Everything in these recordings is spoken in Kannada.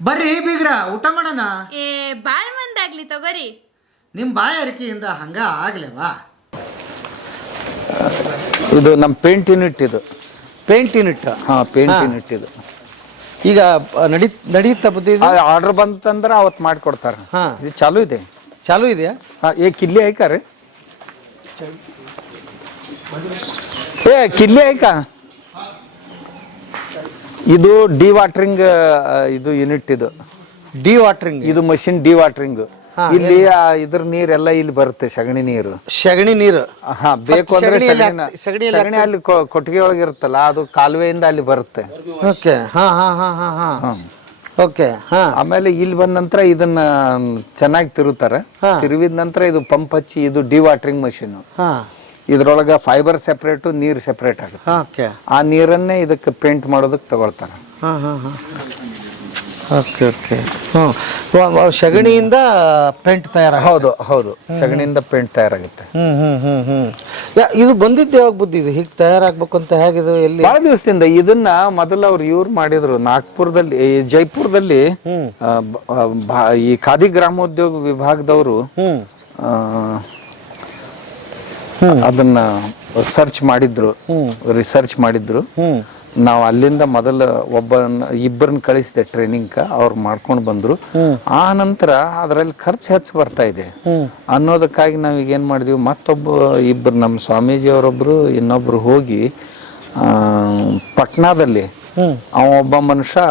ಬರ್ರಿ ಬೀಗ್ರ ಊಟ ಮಾಡೋಣ. ಏ ಬಾಳ್ ಮಂದಾಗ್ಲಿ ತಗೋರಿ. ನಿಮ್ಮ ಬಾಯ ಅರಿಕೆಯಿಂದ ಹಂಗ ಆಗ್ಲೇವಾ? ಇದು ನಮ್ಮ ಪೇಂಟ್ ಯೂನಿಟ್ ಇದು. Paint unit? ಹಾಂ, ಪೇಂಟ್ ಯೂನಿಟ್ ಇದು. ಈಗ ನಡೆಯುತ್ತಾ ಬುದ್ಧಿ? ಆರ್ಡರ್ ಬಂತಂದ್ರೆ ಅವತ್ತು ಮಾಡಿಕೊಡ್ತಾರೆ. ಹಾಂ, ಇದು ಚಾಲೂ ಇದೆ. ಚಾಲೂ ಇದೆಯಾ? ಹಾಂ, ಕಿಲ್ಲಿ ಐಕಾ ರೀ? ಕಿಲ್ಲಿ ಐಕಾ? ಇದು ಡಿ ವಾಟ್ರಿಂಗ್ ಇದು ಯೂನಿಟ್. ಇದು ಡಿ ವಾಟ್ರಿಂಗ್, ಇದು ಮಷಿನ್ ಡಿ ವಾಟ್ರಿಂಗ್. ಇಲ್ಲಿ ಇದ್ರ ನೀರೆಲ್ಲ ಇಲ್ಲಿ ಬರುತ್ತೆ, ಸಗಣಿ ನೀರು. ಸಗಣಿ ನೀರು? ಹಾ, ಬೇಕು ಅಂದ್ರೆ ಸಗಣಿ ಅಲ್ಲಿ ಕೊಟ್ಟಿಗೆ ಒಳಗೆ ಇರುತ್ತಲ್ಲ, ಅದು ಕಾಲುವೆಯಿಂದ ಅಲ್ಲಿ ಬರುತ್ತೆ. ಓಕೆ. ಹಾ ಹಾ ಹಾ ಹಾ ಹಾ ಓಕೆ. ಹಾ, ಆಮೇಲೆ ಇಲ್ಲಿ ಬಂದ ನಂತರ ಇದನ್ನ ಚೆನ್ನಾಗಿ ತಿರುತ್ತಾರೆ. ತಿರುವಿದ ನಂತರ ಇದು ಪಂಪ್ ಹಚ್ಚಿ, ಇದು ಡಿ ವಾಟ್ರಿಂಗ್ ಮಷೀನ್. ಇದ್ರೊಳಗ ಫೈಬರ್ ಸೆಪರೇಟ್, ನೀರು ಸೆಪರೇಟ್ ಆಗುತ್ತೆ. ಆ ನೀರನ್ನೇ ಇದಕ್ಕೆ ಪೇಂಟ್ ಮಾಡೋದಕ್ಕೆ ತಗೊಳ್ತಾರೆ. Okay okay. ಸಗಣಿಯಿಂದ ಪೇಂಟ್ ತಯಾರ? ಹೌದು ಹೌದು, ಸಗಣಿಯಿಂದ ಪೇಂಟ್ ತಯಾರಾಗುತ್ತೆ. ಇದು ಬಂದಿದ್ದು ಯಾವಾಗ ಬುದ್ಧಿ? ಇದು ಹೀಗೆ ತಯಾರಾಗ್ಬೇಕು ಅಂತ ಹೇಗಿದೆ? ಎಲ್ಲಿ? ಬಹಳ ದಿವಸದಿಂದ ಇದನ್ನ ಮೊದಲು ಇವ್ರು ಮಾಡಿದ್ರು ನಾಗ್ಪುರದಲ್ಲಿ, ಜೈಪುರದಲ್ಲಿ. ಈ ಖಾದಿ ಗ್ರಾಮೋದ್ಯೋಗ ವಿಭಾಗದವರು ಅದನ್ನ ರಿಸರ್ಚ್ ಮಾಡಿದ್ರು. ನಾವು ಅಲ್ಲಿಂದ ಮೊದಲು ಇಬ್ಬರನ್ನ ಕಳಿಸಿದೆ ಟ್ರೈನಿಂಗ್. ಅವ್ರು ಮಾಡ್ಕೊಂಡು ಬಂದ್ರು. ಆ ನಂತರ ಅದರಲ್ಲಿ ಖರ್ಚು ಹೆಚ್ಚು ಬರ್ತಾ ಇದೆ ಅನ್ನೋದಕ್ಕಾಗಿ ನಾವೀಗ ಏನ್ ಮಾಡಿದ್ವಿ, ಇಬ್ಬರು ನಮ್ಮ ಸ್ವಾಮೀಜಿ ಅವರೊಬ್ರು ಇನ್ನೊಬ್ರು ಹೋಗಿ ಪಟ್ನಾದಲ್ಲಿ ಒಬ್ಬ ಮನುಷ್ಯ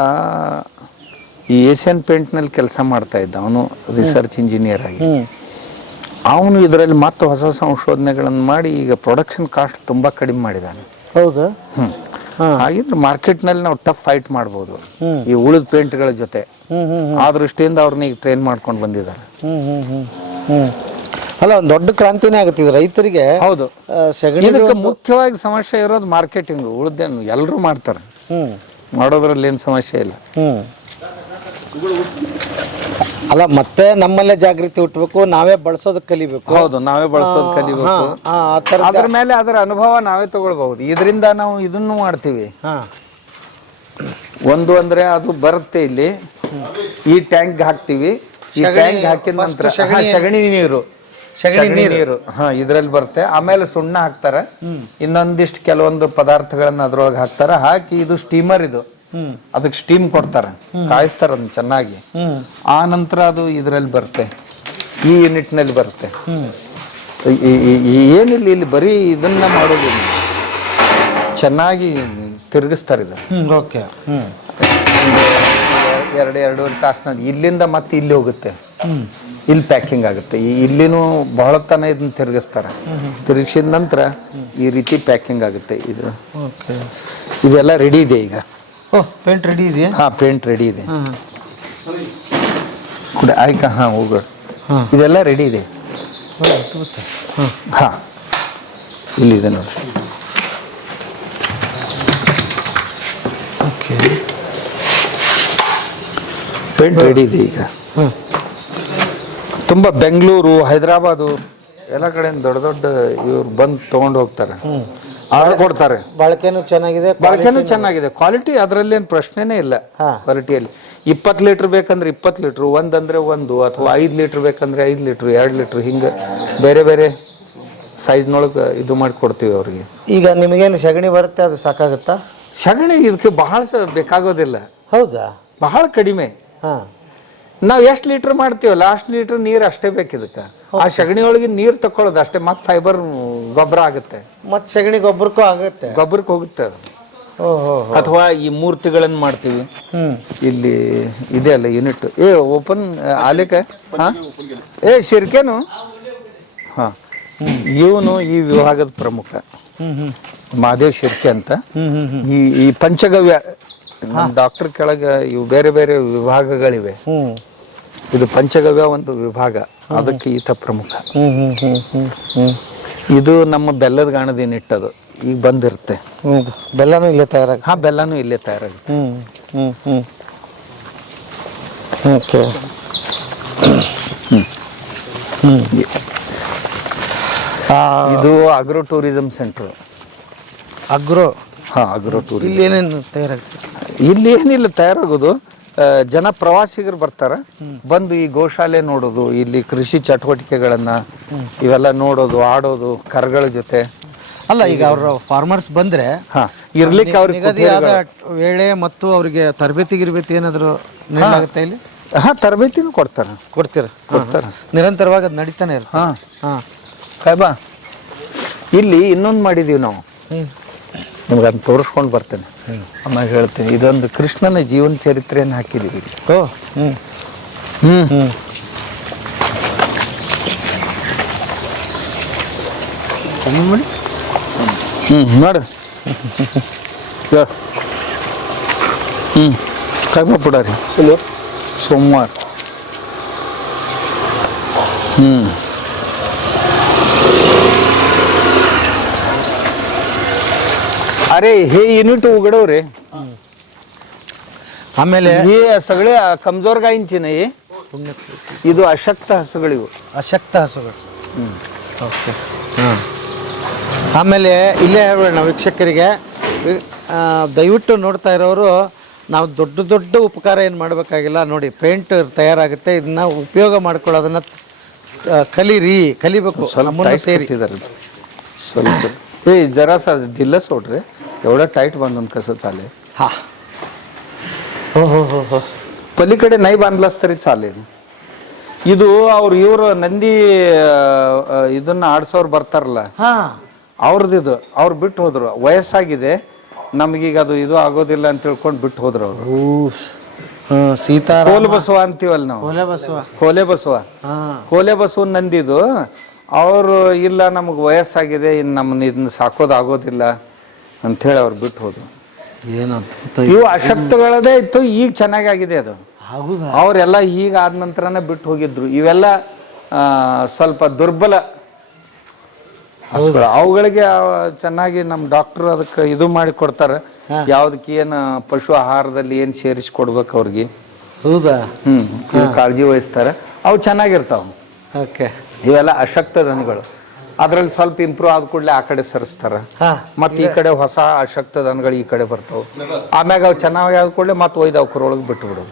ಈ ಏಷ್ಯನ್ ಪೇಂಟ್ನಲ್ಲಿ ಕೆಲಸ ಮಾಡ್ತಾ ಇದ್ದ. ಅವನು ರಿಸರ್ಚ್ ಇಂಜಿನಿಯರ್ ಆಗಿ. ಅವನು ಇದರಲ್ಲಿ ಮತ್ತೆ ಹೊಸ ಸಂಶೋಧನೆಗಳನ್ನು ಮಾಡಿ ಈಗ ಪ್ರೊಡಕ್ಷನ್ ಕಾಸ್ಟ್ ತುಂಬಾ ಕಡಿಮೆ ಮಾಡಿದ್ದಾನೆ. ಹೌದಾ? ಹಾಗಿದ್ರೆ ಮಾರ್ಕೆಟ್ನಲ್ಲಿ ನಾವು ಟಫ್ ಫೈಟ್ ಮಾಡ್ಬೋದು ಈ ಉಳಿದ ಪೇಂಟ್ಗಳ ಜೊತೆ. ಆ ದೃಷ್ಟಿಯಿಂದ ಅವ್ರನ್ನ ಈಗ ಟ್ರೈನ್ ಮಾಡ್ಕೊಂಡು ಬಂದಿದ್ದಾರೆ. ಅಲ್ಲ, ಒಂದು ದೊಡ್ಡ ಕ್ರಾಂತಿನೇ ಆಗುತ್ತೆ ಇದು ರೈತರಿಗೆ. ಹೌದು, ಸಗಣಿ ಮುಖ್ಯವಾಗಿ ಸಮಸ್ಯೆ ಇರೋದು ಮಾರ್ಕೆಟಿಂಗ್. ಉಳಿದೇನು ಎಲ್ಲರೂ ಮಾಡ್ತಾರೆ, ಮಾಡೋದ್ರಲ್ಲಿ ಏನು ಸಮಸ್ಯೆ ಇಲ್ಲ. ಅಲ್ಲ, ಮತ್ತೆ ನಮ್ಮಲ್ಲೇ ಜಾಗೃತಿ ಹುಟ್ಟಬೇಕು, ನಾವೇ ಬಳಸೋದಕ್ಕೆ ಕಲಿಬೇಕು. ಹೌದು, ನಾವೇ ಬಳಸೋದು ಕಲಿಬೇಕು. ಅದ್ರ ಮೇಲೆ ಅದರ ಅನುಭವ ನಾವೇ ತಗೊಳ್ಬಹುದು. ಇದರಿಂದ ನಾವು ಇದನ್ನು ಮಾಡ್ತೀವಿ. ಒಂದು ಅಂದ್ರೆ ಅದು ಬರುತ್ತೆ ಇಲ್ಲಿ, ಈ ಟ್ಯಾಂಕ್ ಹಾಕ್ತಿವಿ. ಈ ಟ್ಯಾಂಕ್ ಹಾಕಿದ ನಂತರ ಸಗಣಿ ನೀರು ಇದ್ರಲ್ಲಿ ಬರುತ್ತೆ. ಆಮೇಲೆ ಸುಣ್ಣ ಹಾಕ್ತಾರೆ, ಇನ್ನೊಂದಿಷ್ಟು ಕೆಲವೊಂದು ಪದಾರ್ಥಗಳನ್ನ ಅದ್ರೊಳಗೆ ಹಾಕ್ತಾರೆ. ಹಾಕಿ ಇದು ಸ್ಟೀಮರ್, ಇದು ಅದಕ್ಕೆ ಸ್ಟೀಮ್ ಕೊಡ್ತಾರೆ, ಕಾಯಿಸ್ತಾರ ಅದನ್ನ ಚೆನ್ನಾಗಿ. ಆ ನಂತರ ಅದು ಇದರಲ್ಲಿ ಬರುತ್ತೆ, ಈ ಯೂನಿಟ್ ನಲ್ಲಿ ಬರುತ್ತೆ. ಏನಿಲ್ಲ, ಇಲ್ಲಿ ಬರೀ ಇದನ್ನ ಮಾಡೋದಿಲ್ಲ, ಚೆನ್ನಾಗಿ ತಿರುಗಿಸ್ತಾರೆ ಇದು. ಎರಡೂವರೆ ತಾಸಿನಾಗ ಇಲ್ಲಿಂದ ಮತ್ತೆ ಇಲ್ಲಿ ಹೋಗುತ್ತೆ, ಇಲ್ಲಿ ಪ್ಯಾಕಿಂಗ್ ಆಗುತ್ತೆ. ಇಲ್ಲಿನೂ ಬಹಳ ತನ ಇದನ್ನ ತಿರುಗಿಸ್ತಾರೆ. ತಿರುಗಿಸಿದ ನಂತರ ಈ ರೀತಿ ಪ್ಯಾಕಿಂಗ್ ಆಗುತ್ತೆ. ಇದೆಲ್ಲ ರೆಡಿ ಇದೆ ಈಗ. ಪೇಂಟ್ ರೆಡಿ ಇದೆಯಾ? ಹಾ, ಪೇಂಟ್ ರೆಡಿ ಇದೆ. ಆಯ್ತಾ? ಹಾ, ಹೋಗೋಣ. ಇದೆಲ್ಲ ರೆಡಿ ಇದೆ. ಹಾ, ಇಲ್ಲಿದೆ ನೋಡಿ. ಪೇಂಟ್ ರೆಡಿ ಇದೆ ಈಗ. ತುಂಬ ಬೆಂಗಳೂರು, ಹೈದರಾಬಾದು ಎಲ್ಲ ಕಡೆಯಿಂದ ದೊಡ್ಡ ದೊಡ್ಡ ಇವ್ರು ಬಂದು ತೊಗೊಂಡು ಹೋಗ್ತಾರೆ, ಆರ್ಡರ್ ಕೊಡ್ತಾರೆ. ಬಳಕೆನೂ ಚೆನ್ನಾಗಿದೆ, ಕ್ವಾಲಿಟಿ ಅದರಲ್ಲಿ ಏನು ಪ್ರಶ್ನೆನೇ ಇಲ್ಲ. ಕ್ವಾಲಿಟಿಯಲ್ಲಿ 20 ಲೀಟ್ರ್ ಬೇಕಂದ್ರೆ 20 ಲೀಟ್ರು, ಒಂದಂದ್ರೆ ಒಂದು, ಅಥವಾ 5 ಲೀಟ್ರ್ ಬೇಕಂದ್ರೆ 5 ಲೀಟ್ರ್, 2 ಲೀಟ್ರ್, ಹಿಂಗೆ ಬೇರೆ ಬೇರೆ ಸೈಜ್ನೊಳಗೆ ಇದು ಮಾಡಿ ಕೊಡ್ತೀವಿ ಅವ್ರಿಗೆ. ಈಗ ನಿಮಗೇನು ಸಗಣಿ ಬರುತ್ತೆ, ಅದು ಸಾಕಾಗುತ್ತಾ? ಸಗಣಿ ಇದಕ್ಕೆ ಬಹಳ ಬೇಕಾಗೋದಿಲ್ಲ. ಹೌದಾ? ಬಹಳ ಕಡಿಮೆ. ನಾವು ಎಷ್ಟು ಲೀಟ್ರ್ ಮಾಡ್ತೀವಲ್ಲ ಅಷ್ಟು ಲೀಟ್ರ್ ನೀರು ಅಷ್ಟೇ ಬೇಕು ಇದಕ್ಕೆ. ಆ ಸಗಣಿ ಒಳಗೆ ನೀರು ತಕೊಳ್ಳೋದು ಅಷ್ಟೇ, ಮತ್ತೆ ಫೈಬರ್ ಗೊಬ್ಬರ ಆಗುತ್ತೆ, ಮತ್ತೆ ಸಗಣಿ ಗೊಬ್ಬರಕ್ಕೂ ಆಗುತ್ತೆ, ಗೊಬ್ಬರಕ್ಕೆ ಹೋಗುತ್ತೆ ಅದು. ಅಥವಾ ಈ ಮೂರ್ತಿಗಳನ್ನು ಮಾಡ್ತೀವಿ. ಇಲ್ಲಿ ಇದೆ ಅಲ್ಲ ಯೂನಿಟ್, ಓಪನ್ ಆಲಿಕ. ಶಿರ್ಕೆನು. ಹಾ, ಇವನು ಈ ವಿಭಾಗದ ಪ್ರಮುಖ ಮಹಾದೇವ್ ಶಿರ್ಕೆ ಅಂತ. ಈ ಪಂಚಗವ್ಯ ಡಾಕ್ಟರ್ ಕೆಳಗೆ ಇವು ಬೇರೆ ಬೇರೆ ವಿಭಾಗಗಳಿವೆ. ಇದು ಪಂಚಗವ್ಯ ಒಂದು ವಿಭಾಗ, ಅದಕ್ಕೆ ಈತ ಪ್ರಮುಖ. ಇದು ನಮ್ಮ ಬೆಲ್ಲದ ಗಾಣದ ಯೂನಿಟ್, ಅದು ಈಗ ಬಂದಿರುತ್ತೆ. ಬೆಲ್ಲನೂ ಇಲ್ಲೇ ತಯಾರಾಗುತ್ತೆ? ಹಾ, ಬೆಲ್ಲನೂ ಇಲ್ಲೇ ತಯಾರಾಗುತ್ತೆ. ಇದು ಅಗ್ರೋ ಟೂರಿಸಂ ಸೆಂಟರ್. ಅಗ್ರೋ? ಹಾ, ಅಗ್ರೋ ಟೂರಿಸಂ. ಇಲ್ಲಿ ಏನೇನು ತಯಾರಾಗುತ್ತೆ? ಇಲ್ಲಿ ಏನಿಲ್ಲ ತಯಾರಾಗೋದು, ಜನ ಪ್ರವಾಸಿಗರು ಬರ್ತಾರ, ಬಂದು ಈ ಗೋಶಾಲೆ ನೋಡೋದು, ಇಲ್ಲಿ ಕೃಷಿ ಚಟುವಟಿಕೆಗಳನ್ನ ಇವೆಲ್ಲ ನೋಡೋದು, ಆಡೋದು ಕರುಗಳ ಜೊತೆ. ಅಲ್ಲ, ಈಗ ಅವ್ರ ಫಾರ್ಮರ್ಸ್ ಬಂದ್ರೆ ಇರ್ಲಿಕ್ಕೆ ಅವ್ರಿಗೆ ನಿಗದಿಯಾದ ವೇಳೆ ಮತ್ತು ಅವರಿಗೆ ತರಬೇತಿ ಏನಾದ್ರು ನೀಡಲಾಗುತ್ತೆ ಇಲ್ಲಿ? ತರಬೇತಿನೂ ಕೊಡ್ತಾರ. ನಿರಂತರವಾಗಿ ಅದು ನಡೀತಾನೆ ಇರುತ್ತೆ. ಬಾ, ಇಲ್ಲಿ ಇನ್ನೊಂದು ಮಾಡಿದೀವಿ ನಾವು, ನಿಮ್ಗೆ ಅದನ್ನ ತೋರಿಸ್ಕೊಂಡು ಬರ್ತೇನೆ, ಆಮೇಲೆ ಹೇಳ್ತೀನಿ. ಇದೊಂದು ಕೃಷ್ಣನ ಜೀವನ ಚರಿತ್ರೆಯನ್ನು ಹಾಕಿದೀವಿ. ನೋಡು, ಕೈಬಾ ಬಿಡಾರಿ ಸೋಮವಾರ. अरे हे युनिट उघडव रे. ಆಮೇಲೆ हे सगळे कमजोर गायींची नाही, ಇದು ಅಶಕ್ತ ಹಸುಗಳಿವು. ಅಶಕ್ತ ಹಸುಗಳು. ಓಕೆ. ಆಮೇಲೆ ಇಲ್ಲೇ ಹೇಳೋಣ ವೀಕ್ಷಕರಿಗೆ, ದಯವಿಟ್ಟು ನೋಡ್ತಾ ಇರೋರು, ನಾವು ದೊಡ್ಡ ಉಪಕಾರ ಏನು ಮಾಡಬೇಕಾಗಿಲ್ಲ. ನೋಡಿ, ಪೇಂಟ್ ತಯಾರಾಗುತ್ತೆ, ಇದನ್ನ ಉಪಯೋಗ ಮಾಡ್ಕೊಳ್ಳೋದನ್ನ ಕಲಿಬೇಕು. ಸೇರಿ ಸ್ವಲ್ಪ जरासा ढिल्ल सोड रे, एवढा टाईट बांधून कसं चालेल? हा, हो. पलीकडे नाही बांधलास तरी चालेल. ಇದು ಇವರು ನಂದಿ ಇದನ್ನ ಆಡ್ಸೋರು ಬರ್ತಾರಲ್ಲ, ಅವ್ರದ್ದು ಅವ್ರು ಬಿಟ್ಟು ಹೋದ್ರು. ವಯಸ್ಸಾಗಿದೆ, ನಮಗೀಗ ಅದು ಇದು ಆಗೋದಿಲ್ಲ ಅಂತ ತಿಳ್ಕೊಂಡು ಬಿಟ್ಟು ಹೋದ್ರು ಅವರು. ಕೋಲೆ ಬಸವ ಅಂತೀವಲ್ಲ ನಾವು, ಕೋಲೆ ಬಸವ ನಂದಿದು. ಅವರು ಇಲ್ಲ, ನಮಗೆ ವಯಸ್ಸಾಗಿದೆ, ಇನ್ನು ನಮ್ಮನ್ನ ಇದನ್ನ ಸಾಕೋದಾಗೋದಿಲ್ಲ ಅಂಥೇಳಿ ಅವ್ರು ಬಿಟ್ಟು ಹೋದ್ರು. ಇವು ಅಶಕ್ತಗಳದೇ ಇತ್ತು, ಈಗ ಚೆನ್ನಾಗಿದೆ ಅದು. ಅವರೆಲ್ಲ ಈಗ ಆದ ನಂತರನೇ ಬಿಟ್ಟು ಹೋಗಿದ್ರು. ಇವೆಲ್ಲ ಸ್ವಲ್ಪ ದುರ್ಬಲ ಹಸುಗಳು, ಅವುಗಳಿಗೆ ಚೆನ್ನಾಗಿ ನಮ್ಮ ಡಾಕ್ಟರ್ ಅದಕ್ಕೆ ಇದು ಮಾಡಿ ಕೊಡ್ತಾರೆ, ಯಾವ್ದಕ್ಕೆ ಏನು ಪಶು ಆಹಾರದಲ್ಲಿ ಏನು ಸೇರಿಸ್ಕೊಡ್ಬೇಕು ಅವ್ರಿಗೆ. ಹೌದಾ? ಕಾಳಜಿ ವಹಿಸ್ತಾರೆ, ಅವು ಚೆನ್ನಾಗಿರ್ತಾವ. ಓಕೆ. ಇವೆಲ್ಲ ಅಶಕ್ತ ದನಗಳು, ಅದ್ರಲ್ಲಿ ಸ್ವಲ್ಪ ಇಂಪ್ರೂವ್ ಆದ ಕೂಡಲೇ ಆ ಕಡೆ ಸರಿಸ್ತಾರ, ಮತ್ತೆ ಈ ಕಡೆ ಹೊಸ ಅಶಕ್ತ ದನಗಳು ಈ ಕಡೆ ಬರ್ತಾವ. ಆಮ್ಯಾಗ ಅವು ಚೆನ್ನಾಗಿ ಆದ ಕೂಡಲೇ ಮತ್ತೆ ಒಯ್ದು ಅವಕ್ರೊಳಗೆ ಬಿಟ್ಟು ಬಿಡೋದು.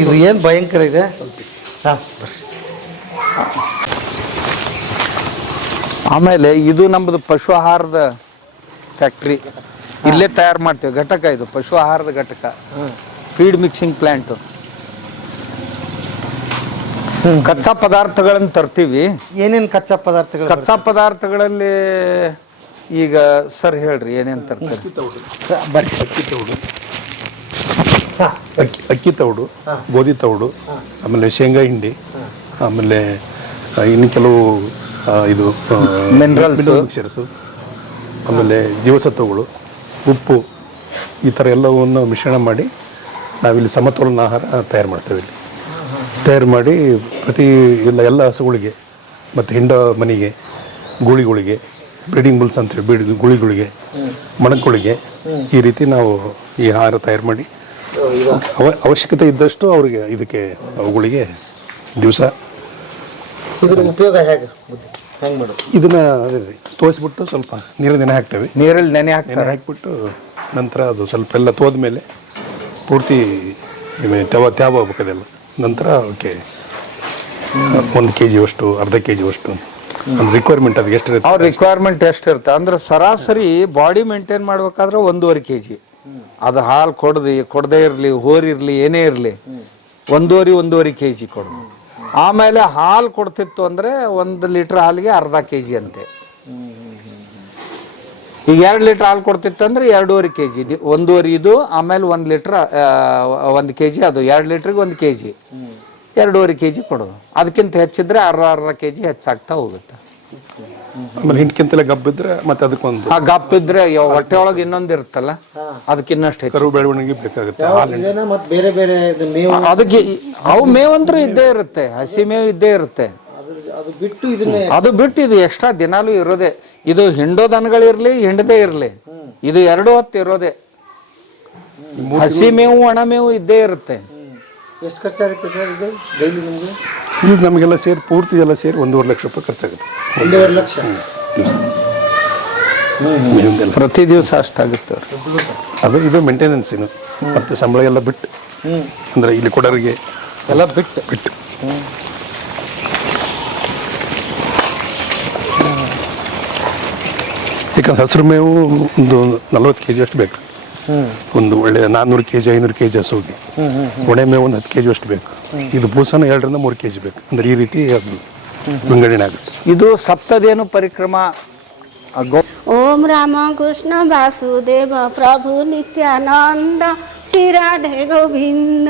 ಇದು ಏನು ಭಯಂಕರ ಇದೆ. ಆಮೇಲೆ ಇದು ನಮ್ಮದು ಪಶು ಆಹಾರದ ಫ್ಯಾಕ್ಟ್ರಿ, ಇಲ್ಲೇ ತಯಾರು ಮಾಡ್ತೀವಿ ಘಟಕ. ಇದು ಪಶು ಆಹಾರದ ಘಟಕ, ಫೀಡ್ ಮಿಕ್ಸಿಂಗ್ ಪ್ಲಾಂಟ್. ಕಚ್ಚಾ ಪದಾರ್ಥಗಳನ್ನು ತರ್ತೀವಿ. ಏನೇನು ಕಚ್ಚಾ ಪದಾರ್ಥಗಳು? ಕಚ್ಚಾ ಪದಾರ್ಥಗಳಲ್ಲಿ ಈಗ ಸರ್ ಹೇಳ್ರಿ ಏನೇನು ತರ್ತಾರೆ? ಅಕ್ಕಿ ತೌಡು, ಗೋಧಿ ತೌಡು, ಆಮೇಲೆ ಶೇಂಗಾ ಹಿಂಡಿ, ಆಮೇಲೆ ಇನ್ನು ಕೆಲವು ಇದು ಮಿನರಲ್ಸು, ಆಮೇಲೆ ಜೀವಸತ್ವಗಳು, ಉಪ್ಪು, ಈ ಥರ ಎಲ್ಲವನ್ನು ಮಿಶ್ರಣ ಮಾಡಿ ನಾವಿಲ್ಲಿ ಸಮತೋಲನ ಆಹಾರ ತಯಾರು ಮಾಡ್ತೇವೆ. ಇಲ್ಲಿ ತಯಾರು ಮಾಡಿ ಪ್ರತಿ ಎಲ್ಲ ಹಸುಗಳಿಗೆ ಮತ್ತು ಹಿಂಡ ಮನೆಗೆ, ಗೂಳಿಗಳಿಗೆ, ಬ್ರೀಡಿಂಗ್ ಬುಲ್ಸ್ ಅಂತೇಳಿ ಗೂಳಿಗಳಿಗೆ, ಮಣಕುಗಳಿಗೆ, ಈ ರೀತಿ ನಾವು ಈ ಆಹಾರ ತಯಾರು ಮಾಡಿ ಅವಶ್ಯಕತೆ ಇದ್ದಷ್ಟು ಅವರಿಗೆ ಇದಕ್ಕೆ ಅವುಗಳಿಗೆ ದಿವಸ. ಇದರ ಉಪಯೋಗ ಹೇಗೆ ಮಾಡೋದು? ಇದನ್ನ ತೋರಿಸ್ಬಿಟ್ಟು ಸ್ವಲ್ಪ ನೀರಲ್ಲಿ ನೆನೆ ಹಾಕ್ತೇವೆ. ನೀರಲ್ಲಿ ನೆನೆ ಹಾಕಿಬಿಟ್ಟು ನಂತರ ಅದು ಸ್ವಲ್ಪ ಎಲ್ಲ ತೋದ ಮೇಲೆ ಪೂರ್ತಿ ತ್ಯಾವ ಆಗ್ಬೇಕದೆಲ್ಲ. ನಂತರ ಅವಕ್ಕೆ 1 kg ಅಷ್ಟು, ಅರ್ಧ kg ಅಷ್ಟು ರಿಕ್ವೈರ್ಮೆಂಟ್ ಅದಕ್ಕೆ ಎಷ್ಟು ಇರುತ್ತೆ, ಅವ್ರ ರಿಕ್ವೈರ್ಮೆಂಟ್ ಎಷ್ಟಿರುತ್ತೆ ಅಂದ್ರೆ ಸರಾಸರಿ ಬಾಡಿ ಮೇಂಟೈನ್ ಮಾಡ್ಬೇಕಾದ್ರೆ 1.5 kg. ಅದು ಹಾಲು ಕೊಡದೇ ಇರಲಿ, ಹೋರಿರ್ಲಿ, ಏನೇ ಇರಲಿ, 1.5 kg ಕೊಡೋದು. ಆಮೇಲೆ ಹಾಲು ಕೊಡ್ತಿತ್ತು ಅಂದ್ರೆ 1 ಲೀಟರ್ ಹಾಲಿಗೆ ಅರ್ಧ kg ಅಂತೆ. ಈಗ 2 ಲೀಟರ್ ಹಾಲು ಕೊಡ್ತಿತ್ತು ಅಂದ್ರೆ 2.5 kg, 1.5 ಇದು, ಆಮೇಲೆ 1 ಲೀಟರ್ 1 kg, ಅದು 2 ಲೀಟರ್ಗೆ 1 kg, 2.5 kg ಕೊಡೋದು. ಅದಕ್ಕಿಂತ ಹೆಚ್ಚಿದ್ರೆ ಅರ್ಧ kg ಹೆಚ್ಚಾಗ್ತಾ ಹೋಗುತ್ತೆ. ಆಮೇಲೆ ಹಿಂಡ್ಕಿಂತಲೇ ಗಬ್ಬಿದ್ರೆ ಮತ್ತೆ ಅದಕ್ಕೊಂದು ಆ ಗಪ್ಪಿದ್ರೆ ಹೊಟ್ಟೆ ಒಳಗೆ ಇನ್ನೊಂದು ಇರುತ್ತಲ್ಲ, ಅದಕ್ಕೆ ಇನ್ನಷ್ಟು ಹೆಚ್ಚು ಕರು ಬೆಳವಣಿಗೆ ಬೇಕಾಗುತ್ತೆ. ಬೇರೆ ಬೇರೆ ಅದಕ್ಕೆ ಅವು ಮೇವಂತರೂ ಇದ್ದೇ ಇರುತ್ತೆ, ಹಸಿ ಮೇವು ಇದ್ದೇ ಇರುತ್ತೆ. ಅದು ಬಿಟ್ಟು ಇದು ಎಕ್ಸ್ಟ್ರಾ ದಿನಾಲೂ ಇರೋದೆ. ಇದು ಹಿಂಡೋ ದನಗಳಿರ್ಲಿ, ಹಿಂಡದೇ ಇರಲಿ, ಇದು 2 ಹೊತ್ತು ಇರೋದೆ. ಹಸಿ ಮೇವು, ಒಣ ಮೇವು ಇದ್ದೇ ಇರುತ್ತೆ. ಎಷ್ಟು ಖರ್ಚಾಗುತ್ತೆ ಸರ್ ಇದು ಡೈಲಿ ನಿಮಗೆ? ಈಗ ನಮಗೆಲ್ಲ ಸೇರಿ ಪೂರ್ತಿ ಎಲ್ಲ ಸೇರಿ 1.5 ಲಕ್ಷ ರೂಪಾಯಿ ಖರ್ಚಾಗುತ್ತೆ. 1.5 ಲಕ್ಷ ಮೇವಿಂದೆಲ್ಲ ಪ್ರತಿ ದಿವಸ ಅಷ್ಟಾಗುತ್ತೆ ಅದು ಇದು ಮೇಂಟೆನೆನ್ಸ್ ಏನು ಮತ್ತು ಸಂಬಳ ಎಲ್ಲ ಬಿಟ್ಟು ಅಂದರೆ ಇಲ್ಲಿ ಕೊಡೋರಿಗೆ ಎಲ್ಲ ಬಿಟ್ಟು ಬಿಟ್ಟು ಯಾಕಂದ್ರೆ ಹಸಿರು ಮೇವು ಒಂದು 40 kg ಅಷ್ಟು ಬೇಕು. ಒಂದು ಒಳ್ಳೆ 400 kg 500 kg ಹಸುಗೆ ಒಣೆ ಮೇವು ಒಂದು 10 kg ಅಷ್ಟು ಬೇಕು. ಇದು ಬೂಸನ 2 ರಿಂದ 3 kg ಬೇಕು. ಅಂದರೆ ಈ ರೀತಿ ಅದು ವಿಂಗಡಣೆ ಆಗುತ್ತೆ. ಇದು ಸಪ್ತದೇನು ಪರಿಕ್ರಮ. ओम राम कृष्ण वासुदेव प्रभु नित्यानंद श्री राधे गोविंद।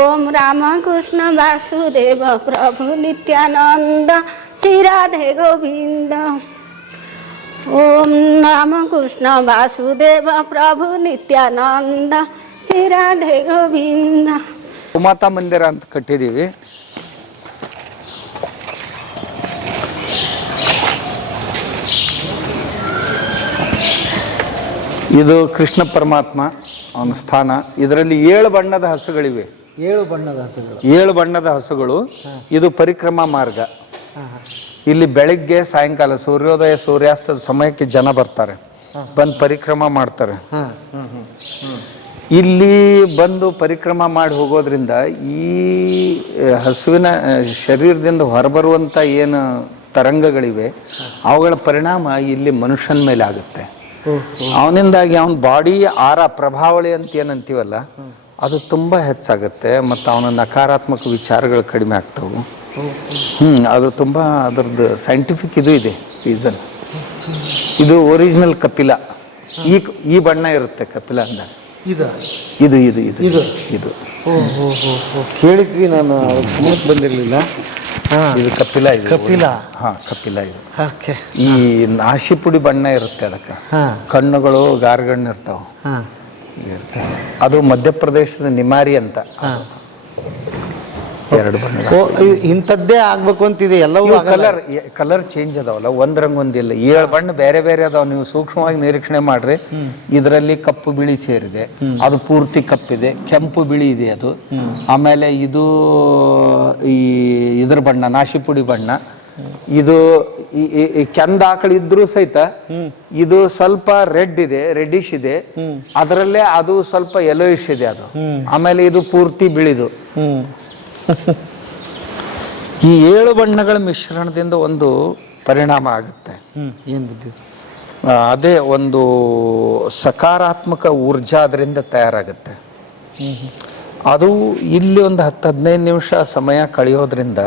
ओम राम कृष्ण वासुदेव प्रभु नित्यानंद श्री राधे गोविंद। ओम राम कृष्ण वासुदेव प्रभु नित्यानंद श्री राधे गोविंद। ಉಮಾತಾ ಮಂದಿರ ಅಂತ ಕಟ್ಟಿದ್ದೀವಿ. ಇದು ಕೃಷ್ಣ ಪರಮಾತ್ಮ ಅವನ ಸ್ಥಾನ. ಇದರಲ್ಲಿ 7 ಬಣ್ಣದ ಹಸುಗಳಿವೆ. 7 ಬಣ್ಣದ ಹಸುಗಳು. 7 ಬಣ್ಣದ ಹಸುಗಳು. ಇದು ಪರಿಕ್ರಮಾ ಮಾರ್ಗ. ಇಲ್ಲಿ ಬೆಳಗ್ಗೆ ಸಾಯಂಕಾಲ ಸೂರ್ಯೋದಯ ಸೂರ್ಯಾಸ್ತದ ಸಮಯಕ್ಕೆ ಜನ ಬರ್ತಾರೆ, ಬಂದು ಪರಿಕ್ರಮ ಮಾಡ್ತಾರೆ. ಇಲ್ಲಿ ಬಂದು ಪರಿಕ್ರಮ ಮಾಡಿ ಹೋಗೋದ್ರಿಂದ ಈ ಹಸುವಿನ ಶರೀರದಿಂದ ಹೊರಬರುವಂಥ ಏನು ತರಂಗಗಳಿವೆ ಅವುಗಳ ಪರಿಣಾಮ ಇಲ್ಲಿ ಮನುಷ್ಯನ ಮೇಲೆ ಆಗುತ್ತೆ. ಅವನಿಂದಾಗಿ ಅವನ ಬಾಡಿ ಆರ ಪ್ರಭಾವಳಿ ಅಂತ ಏನಂತೀವಲ್ಲ ಅದು ತುಂಬ ಹೆಚ್ಚಾಗುತ್ತೆ ಮತ್ತು ಅವನ ನಕಾರಾತ್ಮಕ ವಿಚಾರಗಳು ಕಡಿಮೆ ಆಗ್ತವೆ. ಅದು ತುಂಬ ಅದರದ್ದು ಸೈಂಟಿಫಿಕ್ ಇದು ಇದೆ ರೀಸನ್. ಇದು ಒರಿಜಿನಲ್ ಕಪಿಲ. ಈ ಬಣ್ಣ ಇರುತ್ತೆ ಕಪಿಲ ಅಂದಾಗ. ಇದು ಇದು ಇದು ಇದು ಇದು ಕೇಳಿದ್ವಿ, ನಾನು ಬಂದಿರಲಿಲ್ಲ. ಇದು ಕಪಿಲ. ಇದು ಕಪಿಲ. ಕಪಿಲ ಇದು. ಓಕೆ. ಈ ನಾಶಿ ಪುಡಿ ಬಣ್ಣ ಇರುತ್ತೆ ಅದಕ್ಕೆ. ಕಣ್ಣುಗಳು ಗಾರ್ಗಣ್ಣು ಇರ್ತಾವ ಇರುತ್ತೆ. ಅದು ಮಧ್ಯಪ್ರದೇಶದ ನಿಮಾರಿ ಅಂತ. 2 ಬಣ್ಣ. ಇಂಥದ್ದೇ ಆಗ್ಬೇಕು ಅಂತಿದೆ. ಎಲ್ಲವೂ ಕಲರ್ ಚೇಂಜ್ ಅದಾವಲ್ಲ, ಒಂದ್ರಂಗೊಂದಿಲ್ಲ. 7 ಬಣ್ಣ ಬೇರೆ ಬೇರೆ ಅದಾವ. ನೀವು ಸೂಕ್ಷ್ಮವಾಗಿ ನಿರೀಕ್ಷಣೆ ಮಾಡ್ರಿ. ಇದರಲ್ಲಿ ಕಪ್ಪು ಬಿಳಿ ಸೇರಿದೆ, ಅದು ಪೂರ್ತಿ ಕಪ್ಪಿದೆ. ಕೆಂಪು ಬಿಳಿ ಇದೆ ಅದು. ಆಮೇಲೆ ಇದು ಇದ್ರ ಬಣ್ಣ ನಾಶಿ ಪುಡಿ ಬಣ್ಣ. ಇದು ಕೆಂದ ಆಕಳು ಇದ್ರೂ ಸಹಿತ ಇದು ಸ್ವಲ್ಪ ರೆಡ್ ಇದೆ, ರೆಡ್ಡಿಶ್ ಇದೆ. ಅದರಲ್ಲೇ ಅದು ಸ್ವಲ್ಪ ಯೆಲ್ಲೋಯಿಶ್ ಇದೆ ಅದು. ಆಮೇಲೆ ಇದು ಪೂರ್ತಿ ಬಿಳಿದು. ಈ 7 ಬಣ್ಣಗಳ ಮಿಶ್ರಣದಿಂದ ಒಂದು ಪರಿಣಾಮ ಆಗುತ್ತೆ. ಅದೇ ಒಂದು ಸಕಾರಾತ್ಮಕ ಊರ್ಜಾ ಅದರಿಂದ ತಯಾರಾಗುತ್ತೆ. ಅದು ಇಲ್ಲಿ ಒಂದು 10-15 ನಿಮಿಷ ಸಮಯ ಕಳೆಯೋದ್ರಿಂದ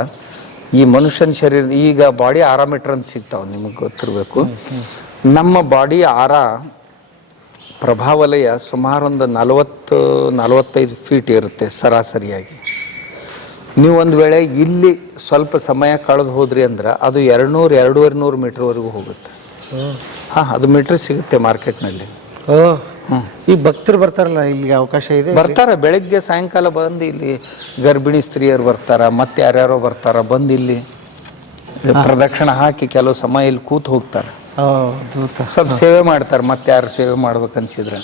ಈ ಮನುಷ್ಯನ ಶರೀರ ಈಗ ಬಾಡಿ 6 ಮೀಟರ್ ಅಂತ ಸಿಗ್ತಾವೆ, ನಿಮಗೆ ಗೊತ್ತಿರಬೇಕು. ನಮ್ಮ ಬಾಡಿ ಆರ ಪ್ರಭಾವಲಯ ಸುಮಾರು ಒಂದು 40-45 ಫೀಟ್ ಇರುತ್ತೆ ಸರಾಸರಿಯಾಗಿ. ನೀವು ಒಂದು ವೇಳೆ ಇಲ್ಲಿ ಸ್ವಲ್ಪ ಸಮಯ ಕಳೆದು ಹೋದ್ರಿ ಅಂದ್ರೆ ಅದು 200-250 ಮೀಟರ್ವರೆಗೂ ಹೋಗುತ್ತೆ. ಅದು ಮೀಟ್ರ್ ಸಿಗುತ್ತೆ ಮಾರ್ಕೆಟ್ನಲ್ಲಿ. ಈ ಭಕ್ತರು ಬರ್ತಾರಲ್ಲ, ಇಲ್ಲಿಗೆ ಅವಕಾಶ ಇದೆ? ಬರ್ತಾರೆ. ಬೆಳಗ್ಗೆ ಸಾಯಂಕಾಲ ಬಂದು ಇಲ್ಲಿ ಗರ್ಭಿಣಿ ಸ್ತ್ರೀಯರು ಬರ್ತಾರ, ಮತ್ತೆ ಯಾರ್ಯಾರೋ ಬರ್ತಾರ, ಬಂದು ಇಲ್ಲಿ ಪ್ರದಕ್ಷಿಣೆ ಹಾಕಿ ಕೆಲವು ಸಮಯ ಇಲ್ಲಿ ಕೂತ್ ಹೋಗ್ತಾರೆ, ಸ್ವಲ್ಪ ಸೇವೆ ಮಾಡ್ತಾರೆ. ಮತ್ತೆ ಯಾರು ಸೇವೆ ಮಾಡ್ಬೇಕನ್ಸಿದ್ರೆ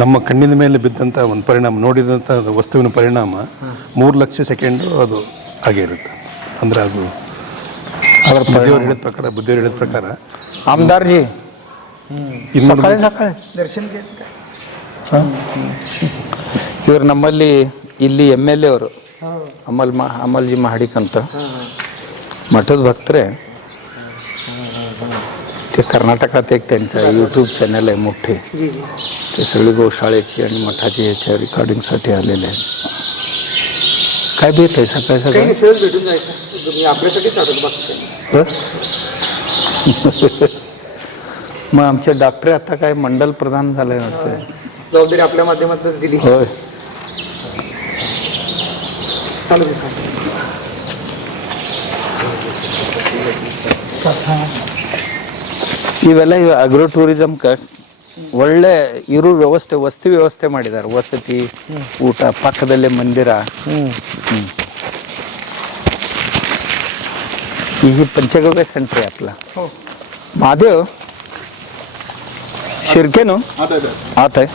ನಮ್ಮ ಕಣ್ಣಿನ ಮೇಲೆ ಬಿದ್ದಂಥ ಒಂದು ಪರಿಣಾಮ, ನೋಡಿದಂಥ ವಸ್ತುವಿನ ಪರಿಣಾಮ 3 ಲಕ್ಷ ಸೆಕೆಂಡು ಅದು ಹಾಗೆ ಇರುತ್ತೆ. ಅಂದರೆ ಅದು ಅದರ ಬುದ್ಧಿಯವರು ಹೇಳಿದ ಪ್ರಕಾರ ಆಮದಾರ್ಜಿ ಸಕಾಳೆ ಇವರು ನಮ್ಮಲ್ಲಿ ಇಲ್ಲಿ MLA ಅವರು ಅಮಲ್ಜಿ ಮಹಾಡಿಕಂತ ಮಠದ ಭಕ್ತರೆ. ते कर्नाटकात एक त्यांचा यूट्यूब चॅनल आहे मोठे. ते सगळी गोशाळेची आणि मठाची ह्याच्या रिकॉर्डिंगसाठी आलेले आहेत. काय भेट आहे सकाळी सकाळी भेटून जायचं. मी आपल्यासाठीच मग आमचे डॉक्टर आता काय मंडल प्रधान झाले वाटते. जबाबदारी आपल्या माध्यमातूनच दिली. होय. चालू ಇವೆಲ್ಲ ಅಗ್ರೋ ಟೂರಿಸಮ್ಗೆ ಒಳ್ಳೆ ಇರೋ ವ್ಯವಸ್ಥೆ, ವಸತಿ ವ್ಯವಸ್ಥೆ ಮಾಡಿದ್ದಾರೆ. ವಸತಿ, ಊಟ, ಪಕ್ಕದಲ್ಲೇ ಮಂದಿರ. ही पंचगव्य सेंटर आहे आपला. महादेव शिर्के नो आत आहे.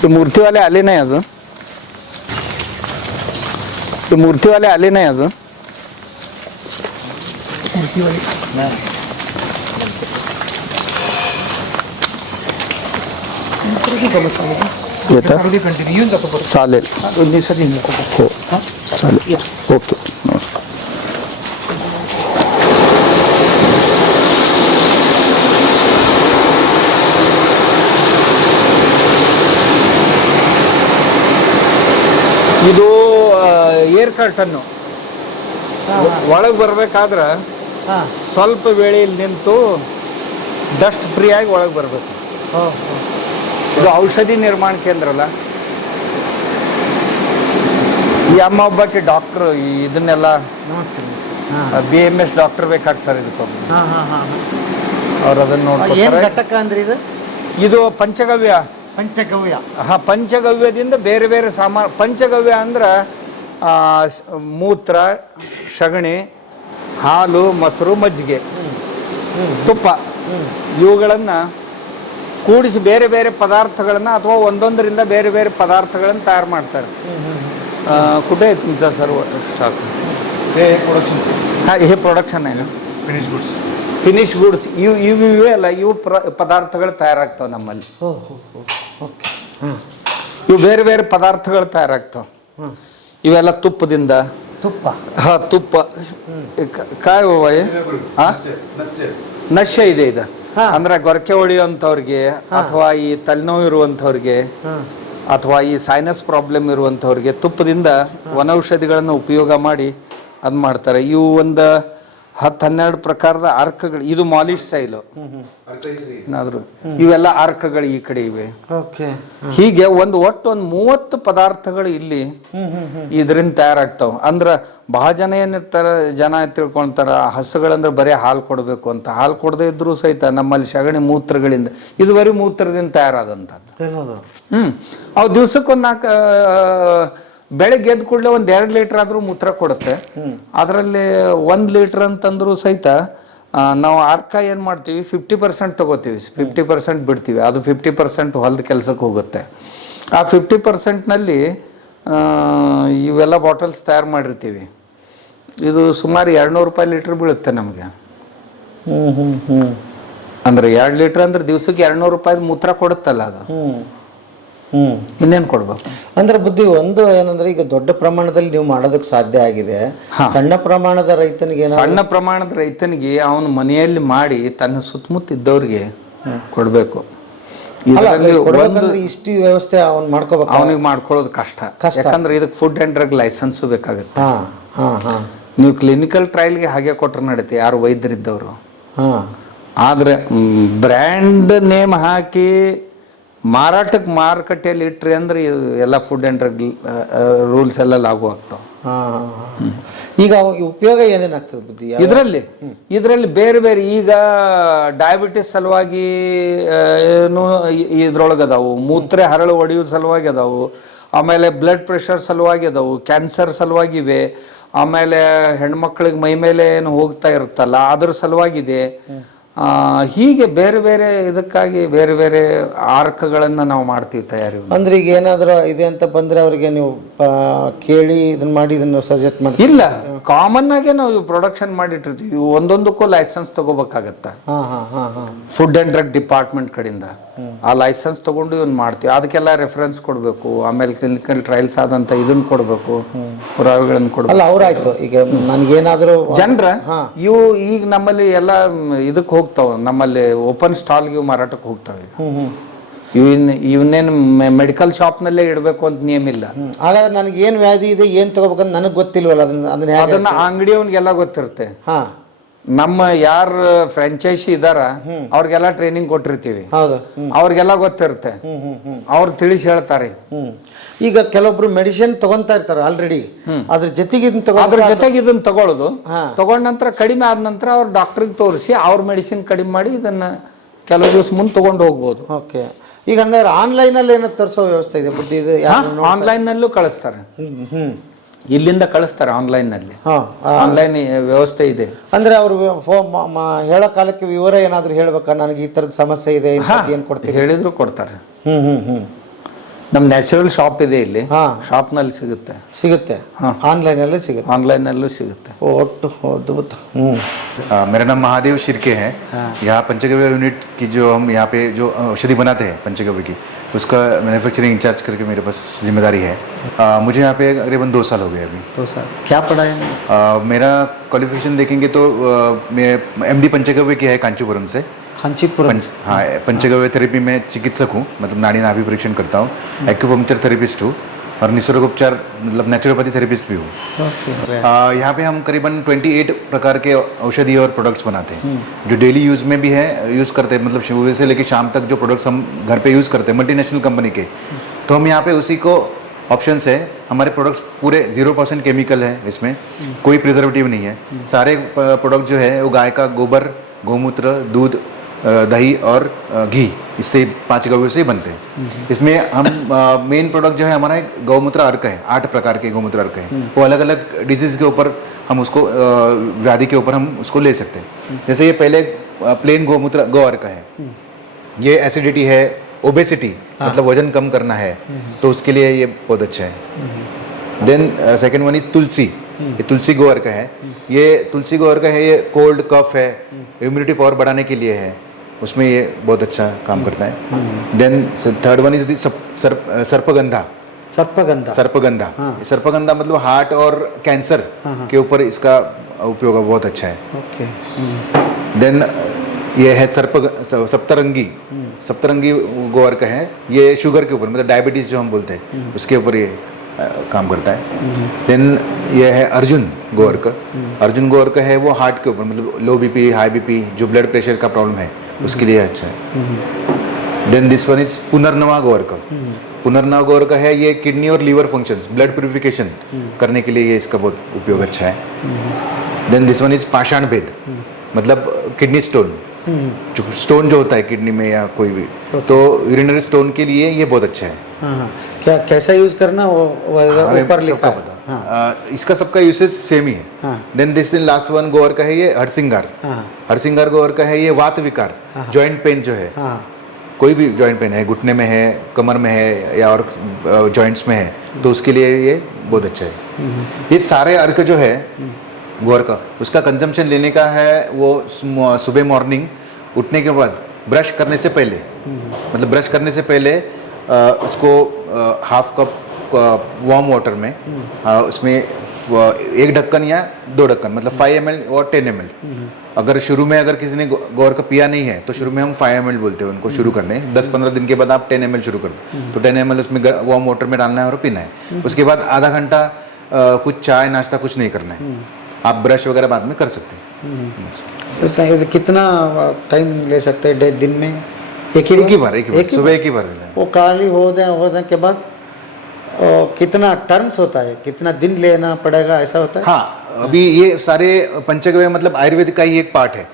ते मूर्तीवाले आले नाही अजून. ते मूर्तीवाले आले नाही अजून. येतं चालेल हो चालेल ओके ಇದು ಏರ್ ಕರ್ಟನ್ನು ಒಳಗೆ ಬರ್ಬೇಕಾದ್ರೆ ಹಾಂ ಸ್ವಲ್ಪ ವೇಳೆಯಲ್ಲಿ ನಿಂತು ಡಸ್ಟ್ ಫ್ರೀ ಆಗಿ ಒಳಗೆ ಬರಬೇಕು. ಇದು ಔಷಧಿ ನಿರ್ಮಾಣ ಕೇಂದ್ರ ಅಲ್ಲ. ಈ ಅಮ್ಮ ಒಬ್ಬಾಕಿ ಡಾಕ್ಟ್ರು ಇದನ್ನೆಲ್ಲ BMS ಡಾಕ್ಟರ್ ಬೇಕಾಗ್ತಾರೆ ಇದಕ್ಕೊಬ್ಬ. ಅವ್ರು ಅದನ್ನ ಏನು ನೋಡ್ತಾರೆ. ಘಟಕ ಅಂದ್ರೆ ಇದು ಪಂಚಗವ್ಯ. ಪಂಚಗವ್ಯ. ಪಂಚಗವ್ಯದಿಂದ ಬೇರೆ ಬೇರೆ ಪಂಚಗವ್ಯ ಅಂದ್ರೆ ಮೂತ್ರ, ಸಗಣಿ, ಹಾಲು, ಮೊಸರು, ಮಜ್ಜಿಗೆ, ತುಪ್ಪ ಇವುಗಳನ್ನು ಕೂಡಿಸಿ ಬೇರೆ ಬೇರೆ ಪದಾರ್ಥಗಳನ್ನ ಅಥವಾ ಒಂದೊಂದರಿಂದ ಬೇರೆ ಬೇರೆ ಪದಾರ್ಥಗಳನ್ನು ತಯಾರು ಮಾಡ್ತಾರೆ. कुठे आहे तुमचा सर्व स्टॉक? हे प्रोडक्शन आहे ना, ಫಿನಿಶ್ ಗುಡ್ಸ್. ಇವೆ ಅಲ್ಲ, ಇವು ಪದಾರ್ಥಗಳು ತಯಾರಾಗ್ತಾವೆ ನಮ್ಮಲ್ಲಿ. ಇವು ಬೇರೆ ಬೇರೆ ಪದಾರ್ಥಗಳು ತಯಾರಾಗ್ತಾವೆ. ಇವೆಲ್ಲ ತುಪ್ಪದಿಂದ. ತುಪ್ಪ ಕಾಯಿ ನಶ್ಯ ಇದೆ. ಇದು ಅಂದ್ರೆ ಗೊರಕೆ ಹೊಡೆಯುವಂಥವ್ರಿಗೆ ಅಥವಾ ಈ ತಲೆನೋವು ಇರುವಂಥವ್ರಿಗೆ ಅಥವಾ ಈ ಸೈನಸ್ ಪ್ರಾಬ್ಲಮ್ ಇರುವಂಥವ್ರಿಗೆ ತುಪ್ಪದಿಂದ ವನೌಷಧಿಗಳನ್ನು ಉಪಯೋಗ ಮಾಡಿ ಅದು ಮಾಡ್ತಾರೆ. ಇವು ಒಂದು 10-12 ಪ್ರಕಾರದ ಅರ್ಕಗಳು. ಇದು ಮಾಲಿಶ್ ಸ್ಟೈಲು ಏನಾದ್ರು. ಇವೆಲ್ಲ ಅರ್ಕಗಳು ಈ ಕಡೆ ಇವೆ. ಹೀಗೆ ಒಟ್ಟು 30 ಪದಾರ್ಥಗಳು ಇಲ್ಲಿ ಇದರಿಂದ ತಯಾರಾಗ್ತಾವ. ಅಂದ್ರ ಬಹಳ ಜನ ಜನ ತಿಳ್ಕೊಂತಾರ ಹಸುಗಳಂದ್ರೆ ಬರೀ ಹಾಲು ಕೊಡಬೇಕು ಅಂತ. ಹಾಲು ಕೊಡದೇ ಇದ್ರು ಸಹಿತ ನಮ್ಮಲ್ಲಿ ಸಗಣಿ ಮೂತ್ರಗಳಿಂದ, ಇದು ಬರೀ ಮೂತ್ರದಿಂದ ತಯಾರಾದಂಥದ್ದು. ಅವು ದಿವ್ಸಕ್ಕೊಂದು 4 ಬೆಳಗ್ಗೆ ಎದ್ದು ಕೂಡಲೇ 1-2 ಲೀಟರ್ ಆದ್ರೂ ಮೂತ್ರ ಕೊಡುತ್ತೆ. ಅದರಲ್ಲಿ 1 ಲೀಟರ್ ಅಂತಂದ್ರು ಸಹಿತ ನಾವು ಅರ್ಕ ಏನು ಮಾಡ್ತೀವಿ, 50% ತಗೋತೀವಿ, 50% ಬಿಡ್ತೀವಿ. ಅದು 50% ಹೊಲದ ಕೆಲಸಕ್ಕೆ ಹೋಗುತ್ತೆ. ಆ 50%ನಲ್ಲಿ ಇವೆಲ್ಲ ಬಾಟಲ್ಸ್ ತಯಾರು ಮಾಡಿರ್ತೀವಿ. ಇದು ಸುಮಾರು 200 ರೂಪಾಯಿ ಲೀಟ್ರ್ ಬೀಳುತ್ತೆ ನಮಗೆ. ಅಂದ್ರೆ 2 ಲೀಟರ್ ಅಂದ್ರೆ ದಿವ್ಸಕ್ಕೆ 200 ರೂಪಾಯಿ ಮೂತ್ರ ಕೊಡುತ್ತಲ್ಲ ಅದು. ಇನ್ನೇನು ಕೊಡ್ಬೇಕು ಅಂದ್ರೆ ಬುದ್ಧಿ ಒಂದು ಏನಂದ್ರೆ ಈಗ ದೊಡ್ಡ ಪ್ರಮಾಣದಲ್ಲಿ ನೀವು ಮಾಡೋದಕ್ಕೆ ಸಾಧ್ಯ ಆಗಿದೆ. ಸಣ್ಣ ಪ್ರಮಾಣದ ರೈತನಿಗೆ ಅವನ ಮನೆಯಲ್ಲಿ ಮಾಡಿ ತನ್ನ ಸುತ್ತಮುತ್ತ ಇದ್ದವ್ರಿಗೆ ಕೊಡ್ಬೇಕು. ಇಷ್ಟು ವ್ಯವಸ್ಥೆ ಅವ್ನು ಮಾಡ್ಕೋಬೇಕು. ಅವನಿಗೆ ಮಾಡ್ಕೊಳ್ಳೋದು ಕಷ್ಟ. ಯಾಕಂದ್ರೆ ಇದಕ್ಕೆ ಫುಡ್ ಅಂಡ್ ಡ್ರಗ್ ಲೈಸೆನ್ಸು ಬೇಕಾಗುತ್ತೆ. ನೀವು ಕ್ಲಿನಿಕಲ್ ಟ್ರಯಲ್ಗೆ ಹಾಗೆ ಕೊಟ್ಟರೆ ನಡೀತೆ, ಯಾರು ವೈದ್ಯರಿದ್ದವರು. ಆದ್ರೆ ಬ್ರ್ಯಾಂಡ್ ನೇಮ್ ಹಾಕಿ ಮಾರುಕಟ್ಟೆಯಲ್ಲಿ ಇಟ್ರಿ ಅಂದ್ರೆ ಎಲ್ಲ ಫುಡ್ ಅಂಡ್ ಡ್ರಗ್ ರೂಲ್ಸ್ ಎಲ್ಲ ಲಾಗು ಆಗ್ತಾವ. ಈಗ ಉಪಯೋಗ ಏನೇನಾಗ್ತದೆ ಬುದ್ಧಿ ಇದರಲ್ಲಿ ಬೇರೆ ಬೇರೆ. ಈಗ ಡಯಾಬಿಟಿಸ್ ಸಲುವಾಗಿ ಏನು ಇದ್ರೊಳಗೆ ಅದಾವು, ಮೂತ್ರ ಹರಳು ಒಡೆಯುವ ಸಲುವಾಗಿ ಅದಾವು, ಆಮೇಲೆ ಬ್ಲಡ್ ಪ್ರೆಷರ್ ಸಲುವಾಗಿ ಅದಾವು, ಕ್ಯಾನ್ಸರ್ ಸಲುವಾಗಿ ಇವೆ, ಆಮೇಲೆ ಹೆಣ್ಮಕ್ಳಿಗೆ ಮೈ ಮೇಲೆ ಏನು ಹೋಗ್ತಾ ಇರುತ್ತಲ್ಲ ಅದ್ರ ಸಲುವಾಗಿದೆ. ಹೀಗೆ ಬೇರೆ ಬೇರೆ ಇದಕ್ಕಾಗಿ ಬೇರೆ ಬೇರೆ ಆರ್ಕಗಳನ್ನು ನಾವು ಮಾಡ್ತೀವಿ ತಯಾರಿ. ಅಂದ್ರೆ ಈಗ ಏನಾದರೂ ಇದೆ ಅಂತ ಬಂದ್ರೆ ಅವರಿಗೆ ನೀವು ಕೇಳಿ ಇದನ್ನ ಮಾಡಿ ಇದನ್ನು ಸಜೆಸ್ಟ್ ಮಾಡಿ? ಇಲ್ಲ, ಕಾಮನ್ ಆಗಿ ನಾವು ಪ್ರೊಡಕ್ಷನ್ ಮಾಡಿಟ್ಟಿರ್ತೀವಿ. ಒಂದೊಂದಕ್ಕೂ ಲೈಸೆನ್ಸ್ ತಗೋಬೇಕಾಗತ್ತ ಫುಡ್ ಅಂಡ್ ಡ್ರಗ್ ಡಿಪಾರ್ಟ್ಮೆಂಟ್ ಕಡೆಯಿಂದ. ಆ ಲೈಸೆನ್ಸ್ ತಗೊಂಡು ಇವನ್ ಮಾಡ್ತೀವಿ. ಅದಕ್ಕೆಲ್ಲ ರೆಫರೆನ್ಸ್ ಕೊಡಬೇಕು, ಆಮೇಲೆ ಕ್ಲಿನಿಕಲ್ ಟ್ರಯಲ್ಸ್ ಆದಂತ ಇದನ್ನ ಕೊಡಬೇಕು, ಪುರಾವೆಗಳನ್ನು ಕೊಡಬೇಕು. ಅಲ್ಲ ಅವ್ರಾಯ್ತು. ಈಗ ನನಗೇನಾದರೂ ಜನರ ಇವು ಈಗ ನಮ್ಮಲ್ಲಿ ಎಲ್ಲ ಇದಕ್ಕೆ ಹೋಗ್ತಾವ, ನಮ್ಮಲ್ಲಿ ಓಪನ್ ಸ್ಟಾಲ್ಗೆ ಮಾರಾಟಕ್ಕೆ ಹೋಗ್ತಾವೆ. ಇವನ್ನೇನು ಮೆಡಿಕಲ್ ಶಾಪ್ನಲ್ಲೇ ಇಡಬೇಕು ಅಂತ ನಿಯಮ ಇಲ್ಲ. ಹಾಗಾದ್ರೆ ನನಗೆ ಏನು ವ್ಯಾಧಿ ಇದೆ, ಏನು ತಗೋಬೇಕಂತ ನನಗೆ ಗೊತ್ತಿಲ್ವಲ್ಲ. ಅದನ್ನ ಅಂಗಡಿಯವನಿಗೆಲ್ಲ ಗೊತ್ತಿರುತ್ತೆ. ನಮ್ಮ ಯಾರು ಫ್ರಾಂಚೈಸಿ ಇದಾರ ಅವ್ರಿಗೆಲ್ಲ ಟ್ರೈನಿಂಗ್ ಕೊಟ್ಟಿರ್ತೀವಿ, ಅವ್ರಿಗೆಲ್ಲ ಗೊತ್ತಿರುತ್ತೆ, ಅವ್ರು ತಿಳಿಸಿ ಹೇಳ್ತಾರೆ. ಈಗ ಕೆಲವೊಬ್ರು ಮೆಡಿಸಿನ್ ತಗೊಂತಾ ಇರ್ತಾರೆ ಆಲ್ರೆಡಿ, ಅದ್ರ ಜೊತೆಗೆ ಇದನ್ನ ತಗೊಳ್ಳೋದು. ತಗೊಂಡ ನಂತರ ಕಡಿಮೆ ಆದ ನಂತರ ಅವ್ರ ಡಾಕ್ಟರ್ಗೆ ತೋರಿಸಿ ಅವ್ರ ಮೆಡಿಸಿನ್ ಕಡಿಮೆ ಮಾಡಿ ಇದನ್ನ ಕೆಲವು ದಿವಸ ಮುಂದೆ ತಗೊಂಡು ಹೋಗ್ಬೋದು. ಓಕೆ. ಈಗ ಹಂಗಾದ್ರೆ ಆನ್ಲೈನ್ ಅಲ್ಲಿ ಏನೋ ತರಿಸೋ ವ್ಯವಸ್ಥೆ ಇದೆ ಬುದ್ಧಿ? ಆನ್ಲೈನ್ ನಲ್ಲೂ ಕಳಿಸ್ತಾರೆ, ಇಲ್ಲಿಂದ ಕಳಿಸ್ತಾರೆ. ಆನ್ಲೈನ್ ನಲ್ಲಿ ಆನ್ಲೈನ್ ವ್ಯವಸ್ಥೆ ಇದೆ. ಅಂದ್ರೆ ಅವರು ಹೇಳೋ ಕಾಲಕ್ಕೆ ವಿವರ ಏನಾದ್ರು ಹೇಳ್ಬೇಕಾ, ನನಗೆ ಈ ತರದ ಸಮಸ್ಯೆ ಇದೆ, ಏನ್ ಕೊಡ್ತೀವಿ ಹೇಳಿದ್ರು ಕೊಡ್ತಾರೆ. ನಮ್ಮ ನ್ಯಾಚುರಲ್ ಶಾಪ್ ಇದೆ ಇಲ್ಲಿ, ಹಾ. ಶಾಪ್ನಲ್ಲಿ ಸಿಗುತ್ತೆ, ಸಿಗುತ್ತೆ, ಆನ್ಲೈನಲ್ಲೇ ಸಿಗುತ್ತೆ, ಆನ್ಲೈನಲ್ಲೂ ಸಿಗುತ್ತೆ. ಒಟ್ಟು ಅದ್ಭುತ. मेरा नाम महादेव शिर्के है। यहाँ पंचगव्य यूनिट की जो हम यहाँ पे जो औषधि बनाते हैं पंचगव्य की, उसका मैन्युफैक्चरिंग इंचार्ज करके मेरे पास जिम्मेदारी है। मुझे यहाँ पे करीबन 2 साल हो गए अभी। तो सर क्या पढ़ा है? मेरा क्वालिफिकेशन देखेंगे तो मैं MD पंचगव्य की है कांचीपुरम से। कांचीपुरम। हाँ, पंचगव्य थेरेपी में चिकित्सक हूँ, मतलब नाड़ी नाभि परीक्षण करता हूँ, एक्यूपंक्चर थेरेपिस्ट हूँ और निसर्गोपचार मतलब नेचुरोपैथी थेरेपिस्ट भी हूँ। यहाँ पे हम करीबन 28 प्रकार के औषधि और प्रोडक्ट्स बनाते हैं जो डेली यूज़ में भी है, यूज़ करते हैं, मतलब सुबह से लेकर शाम तक जो प्रोडक्ट्स हम घर पे यूज़ करते हैं मल्टीनेशनल कंपनी के, तो हम यहाँ पे उसी को ऑप्शंस है। हमारे प्रोडक्ट्स पूरे 0% केमिकल है, इसमें कोई प्रिजर्वेटिव नहीं है। सारे प्रोडक्ट जो है वो गाय का गोबर, गौमूत्र, दूध, दही और घी, इससे 5 गव्यों से ही बनते हैं। इसमें हम मेन प्रोडक्ट जो है हमारा गौमूत्र अर्क है, 8 प्रकार के गौमूत्र अर्क है, वो अलग अलग डिजीज़ के ऊपर हम उसको व्याधि के ऊपर हम उसको ले सकते हैं। जैसे ये पहले प्लेन गौमूत्र गौ अर्क है, ये एसिडिटी है, ओबेसिटी मतलब वजन कम करना है, तो उसके लिए ये बहुत अच्छा है। देन सेकेंड वन इज तुलसी, ये तुलसी गो अर्क है, ये तुलसी गो अर्क है, ये कोल्ड कफ है, इम्यूनिटी पावर बढ़ाने के लिए है, उसमें ये बहुत अच्छा काम करता है। Then third one is the sarpagandha. सर्पगंधा। सर्पगंधा, सर्पगंधा मतलब हार्ट और कैंसर के ऊपर इसका उपयोग बहुत अच्छा है। ओके। देन ये है सप्तरंगी, सप्तरंगी गोवर्क है, ये शुगर के ऊपर मतलब डायबिटीज जो हम बोलते हैं उसके ऊपर ये काम करता है। देन ये है अर्जुन गोवर्क, अर्जुन गोवर्क है वो हार्ट के ऊपर मतलब लो बीपी, हाई बीपी, जो ब्लड प्रेशर का प्रॉब्लम है उसके लिए अच्छा है। देन दिस वन इज पुनर्नवा गोवर्क, पुनर्नवा गोवर्क है, ये किडनी और लीवर फंक्शंस, ब्लड प्यूरिफिकेशन करने के लिए ये इसका बहुत उपयोग अच्छा है। देन दिस वन इज पाषाण भेद, मतलब किडनी स्टोन, स्टोन जो होता है किडनी में या कोई भी, तो यूरिनरी स्टोन के लिए ये बहुत अच्छा है। हाँ, क्या कैसा यूज करना वो ऊपर लिखा है। इसका सबका यूसेज सेम ही है। देन दिस दिन लास्ट वन गोवर का है, ये हरसिंगार, हरसिंगार गोवर का है, ये वात विकार, जॉइंट पेन जो है, कोई भी जॉइंट पेन है, घुटने में है, कमर में है या और जॉइंट्स में है, तो उसके लिए ये बहुत अच्छा है। ये सारे अर्क जो है गोवर का, उसका कंजम्पशन लेने का है वो सुबह मॉर्निंग उठने के बाद ब्रश करने से पहले, मतलब ब्रश करने से पहले उसको हाफ कप वार्म वाटर में उसमें 1 ढक्कन या 2 ढक्कन मतलब 5 ml और 10 ml। अगर शुरू में अगर किसी ने गोवर का पिया नहीं है तो शुरू में हम 5 ml बोलते हैं उनको शुरू करने, 10-15 दिन के बाद आप 10 ml शुरू कर दो, तो 10 ml उसमें वार्म वाटर में डालना है और पीना है। उसके बाद आधा घंटा कुछ चाय नाश्ता कुछ नहीं करना है, आप ब्रश वगैरह बाद में कर सकते हैं। कितना टाइम ले सकते हैं दिन में? एक ही बार सुबह एक ही बार वो खाली होने के बाद कितना टर्म्स होता है, कितना दिन लेना पड़ेगा, ऐसा होता है? हाँ, अभी ये सारे पंचगव्य मतलब आयुर्वेदिक का ही एक पार्ट है।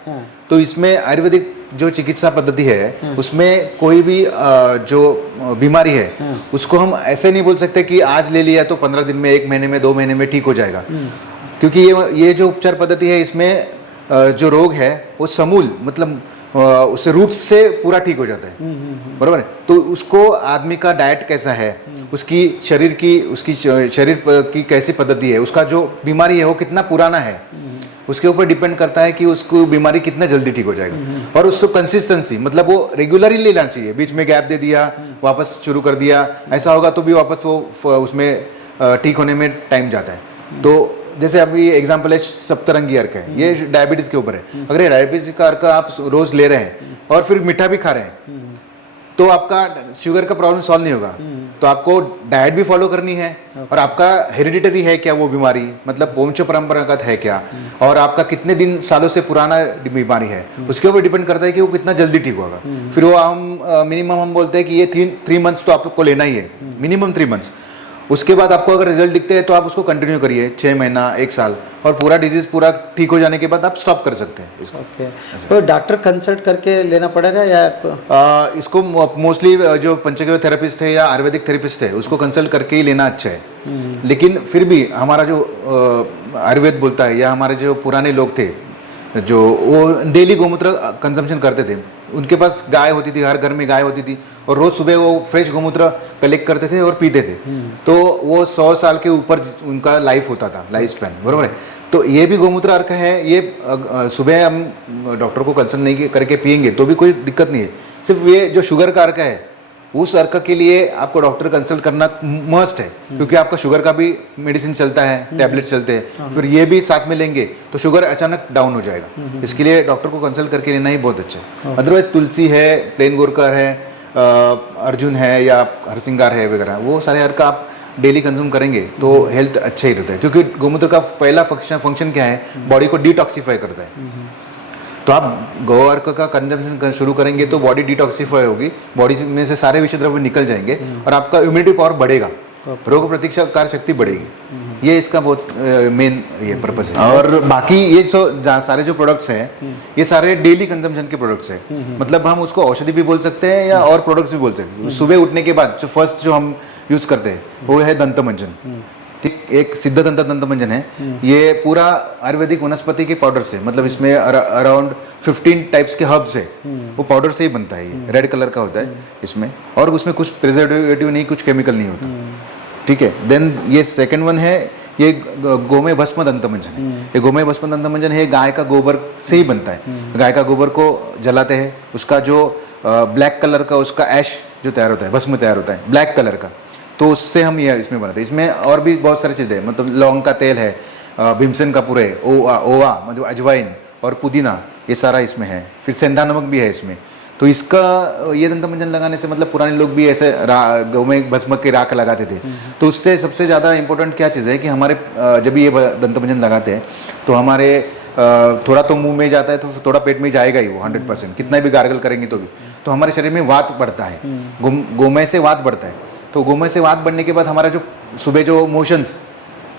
तो इसमें आयुर्वेदिक जो चिकित्सा पद्धति है उसमें कोई भी जो बीमारी है उसको हम ऐसे नहीं बोल सकते कि आज ले लिया तो 15 दिन में, 1 महीने में, 2 महीने में ठीक हो जाएगा, क्योंकि ये जो उपचार पद्धति है इसमें जो रोग है वो समूल मतलब उससे रूट से पूरा ठीक हो जाता है, बराबर है। तो उसको आदमी का डाइट कैसा है, उसकी शरीर की कैसी पद्धति है, उसका जो बीमारी है वो कितना पुराना है, उसके ऊपर डिपेंड करता है कि उसको बीमारी कितने जल्दी ठीक हो जाएगा। और उसको कंसिस्टेंसी मतलब वो रेगुलरली लेना चाहिए, बीच में गैप दे दिया वापस शुरू कर दिया ऐसा होगा तो भी वापस वो उसमें ठीक होने में टाइम जाता है। तो जैसे अभी एग्जाम्पल है सप्तरंगी अर्क है, ये डायबिटीज के ऊपर है। अगर ये डायबिटीज का अर्क आप रोज ले रहे हैं और फिर मीठा भी खा रहे हैं तो आपका शुगर का प्रॉब्लम सॉल्व नहीं होगा। तो आपको डाइट भी फॉलो करनी है और आपका हेरिडिटरी है क्या वो बीमारी, मतलब वंश परंपरागत है क्या, और आपका कितने दिन सालों से पुराना बीमारी है उसके ऊपर डिपेंड करता है कि वो कितना जल्दी ठीक होगा। फिर वो हम मिनिमम हम बोलते हैं कि ये 3 मंथ्स तो आपको लेना ही है, मिनिमम 3 मंथ्स। उसके बाद आपको अगर रिजल्ट दिखते हैं तो आप उसको कंटिन्यू करिए 6 महीना 1 साल, और पूरा डिजीज पूरा ठीक हो जाने के बाद आप स्टॉप कर सकते हैं इसको। तो डॉक्टर कंसल्ट करके लेना पड़ेगा या इसको मोस्टली जो पंचगव्य थेरेपिस्ट है या आयुर्वेदिक थेरेपिस्ट है उसको कंसल्ट करके ही लेना अच्छा है। लेकिन फिर भी हमारा जो आयुर्वेद बोलता है या हमारे जो पुराने लोग थे जो वो डेली गोमूत्र कंजम्पशन करते थे, उनके पास गाय होती थी, हर घर में गाय होती थी और रोज सुबह वो फ्रेश गोमूत्र कलेक्ट करते थे और पीते थे। तो वो 100 साल के ऊपर उनका लाइफ होता था, लाइफ स्पैन, बरोबर है। तो ये भी गोमूत्र अर्क है, ये सुबह हम डॉक्टर को कंसल्ट नहीं करके पियेंगे तो भी कोई दिक्कत नहीं है। सिर्फ ये जो शुगर का अर्क है उस अर्क के लिए आपको डॉक्टर कंसल्ट करना मस्ट है, क्योंकि आपका शुगर का भी मेडिसिन चलता है, टैबलेट चलते हैं, फिर ये भी साथ में लेंगे तो शुगर अचानक डाउन हो जाएगा। इसके लिए डॉक्टर को कंसल्ट करके लेना ही बहुत अच्छा है। अदरवाइज तुलसी है, प्लेन गोरकर है, अर्जुन है या हरसिंगार है वगैरह, वो सारे अर्क आप डेली कंज्यूम करेंगे तो हेल्थ अच्छा ही रहता है, क्योंकि गोमूत्र का पहला फंक्शन क्या है, बॉडी को डिटॉक्सिफाई करता है। तो आप गौ अर्क का कंजम्पशन शुरू करेंगे तो बॉडी डिटॉक्सिफाई होगी, बॉडी में से सारे विषय द्रव्य निकल जाएंगे और आपका इम्यूनिटी पावर बढ़ेगा, रोग प्रतिकारक शक्ति बढ़ेगी। ये इसका बहुत मेन ये पर्पस है। और बाकी ये सारे जो प्रोडक्ट्स हैं ये सारे डेली कंजम्पशन के प्रोडक्ट्स हैं, मतलब हम उसको औषधि भी बोल सकते हैं या और प्रोडक्ट्स भी बोल सकते हैं। सुबह उठने के बाद जो फर्स्ट जो हम यूज करते हैं वो है दंतमंजन, ठीक, एक सिद्ध दंतमंजन है। ये पूरा आयुर्वेदिक वनस्पति के पाउडर से, मतलब इसमें अराउंड 15 टाइप्स के हर्ब्स है, वो पाउडर से ही बनता है। ये रेड कलर का होता है इसमें, और उसमें कुछ प्रिजर्वेटिव नहीं, कुछ केमिकल नहीं होता, ठीक है। देन ये सेकंड वन है, ये गोमय भस्म दंतमंजन है। ये गोमय भस्म दंतमंजन है, गाय का गोबर से ही बनता है। गाय का गोबर को जलाते हैं, उसका जो ब्लैक कलर का उसका ऐश जो तैयार होता है, भस्म तैयार होता है ब्लैक कलर का, तो उससे हम ये इसमें बनाते हैं। इसमें और भी बहुत सारी चीज़ें, मतलब लौंग का तेल है, भीमसेन का पूरे, ओवा मतलब अजवाइन और पुदीना, ये सारा इसमें है। फिर सेंधा नमक भी है इसमें। तो इसका ये दंतमंजन लगाने से, मतलब पुराने लोग भी ऐसे गौ में भस्म की राख लगाते थे, तो उससे सबसे ज़्यादा इंपॉर्टेंट क्या चीज़ है कि हमारे जब ये दंतमंजन लगाते हैं तो हमारे थोड़ा तो मुंह में जाता है तो थोड़ा पेट में जाएगा ही वो 100%, कितना भी गार्गल करेंगे तो भी। तो हमारे शरीर में वात बढ़ता है, गोमय से वात बढ़ता है। तो गोमय से वात बढ़ने के बाद हमारा जो सुबह जो मोशंस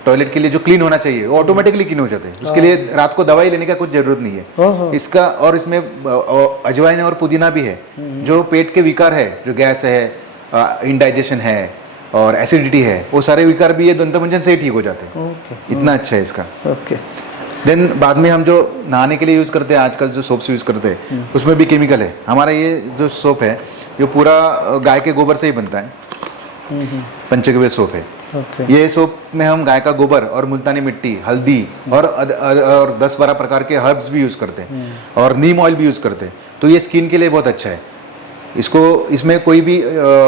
टॉयलेट के लिए जो क्लीन होना चाहिए वो ऑटोमेटिकली क्लीन हो जाते हैं। उसके लिए रात को दवाई लेने का कुछ जरूरत नहीं है इसका। और इसमें अजवाइन और पुदीना भी है, जो पेट के विकार है, जो गैस है, इंडाइजेशन है और एसिडिटी है, वो सारे विकार भी ये दंतमंजन से ही ठीक हो जाते हैं। इतना अच्छा है इसका। देन बाद में हम जो नहाने के लिए यूज करते हैं, आजकल जो सोप्स यूज करते हैं उसमें भी केमिकल है। हमारा ये जो सोप है ये पूरा गाय के गोबर से ही बनता है, पंचगव्य सोप है। ये सोप में हम गाय का गोबर और मुल्तानी मिट्टी, हल्दी और 10-12 प्रकार के हर्ब्स भी यूज करते हैं और नीम ऑयल भी यूज करते हैं। तो ये स्किन के लिए बहुत अच्छा है। इसमें कोई भी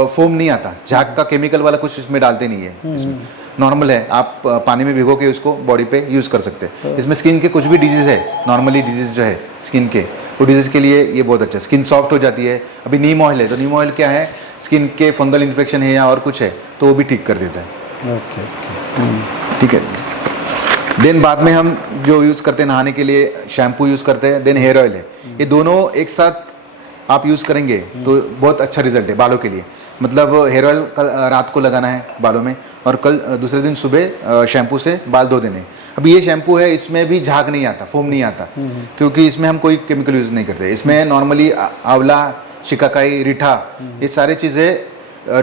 फोम नहीं आता, झाग का केमिकल वाला कुछ इसमें डालते नहीं है। इसमें नॉर्मल है, आप पानी में भिगो के उसको बॉडी पे यूज कर सकते हैं। इसमें स्किन के कुछ भी डिजीज है, नॉर्मली डिजीज जो है स्किन के, वो डिजीज के लिए ये बहुत अच्छा है। स्किन सॉफ्ट हो जाती है। अभी नीम ऑयल है, तो नीम ऑयल क्या है, स्किन के फंगल इन्फेक्शन है या और कुछ है तो वो भी ठीक कर देता है। ठीक है। देन बाद में हम जो यूज करते हैं नहाने के लिए, शैम्पू यूज करते हैं। देन हेयर ऑयल है। ये दोनों एक साथ आप यूज करेंगे तो बहुत अच्छा रिजल्ट है बालों के लिए। मतलब हेयर ऑयल कल रात को लगाना है बालों में और कल दूसरे दिन सुबह शैम्पू से बाल धो देने। अभी ये शैम्पू है, इसमें भी झाग नहीं आता, फोम नहीं आता, क्योंकि इसमें हम कोई केमिकल यूज नहीं करते। इसमें नॉर्मली आंवला, शिकाकाई, रीठा, ये सारी चीज़ें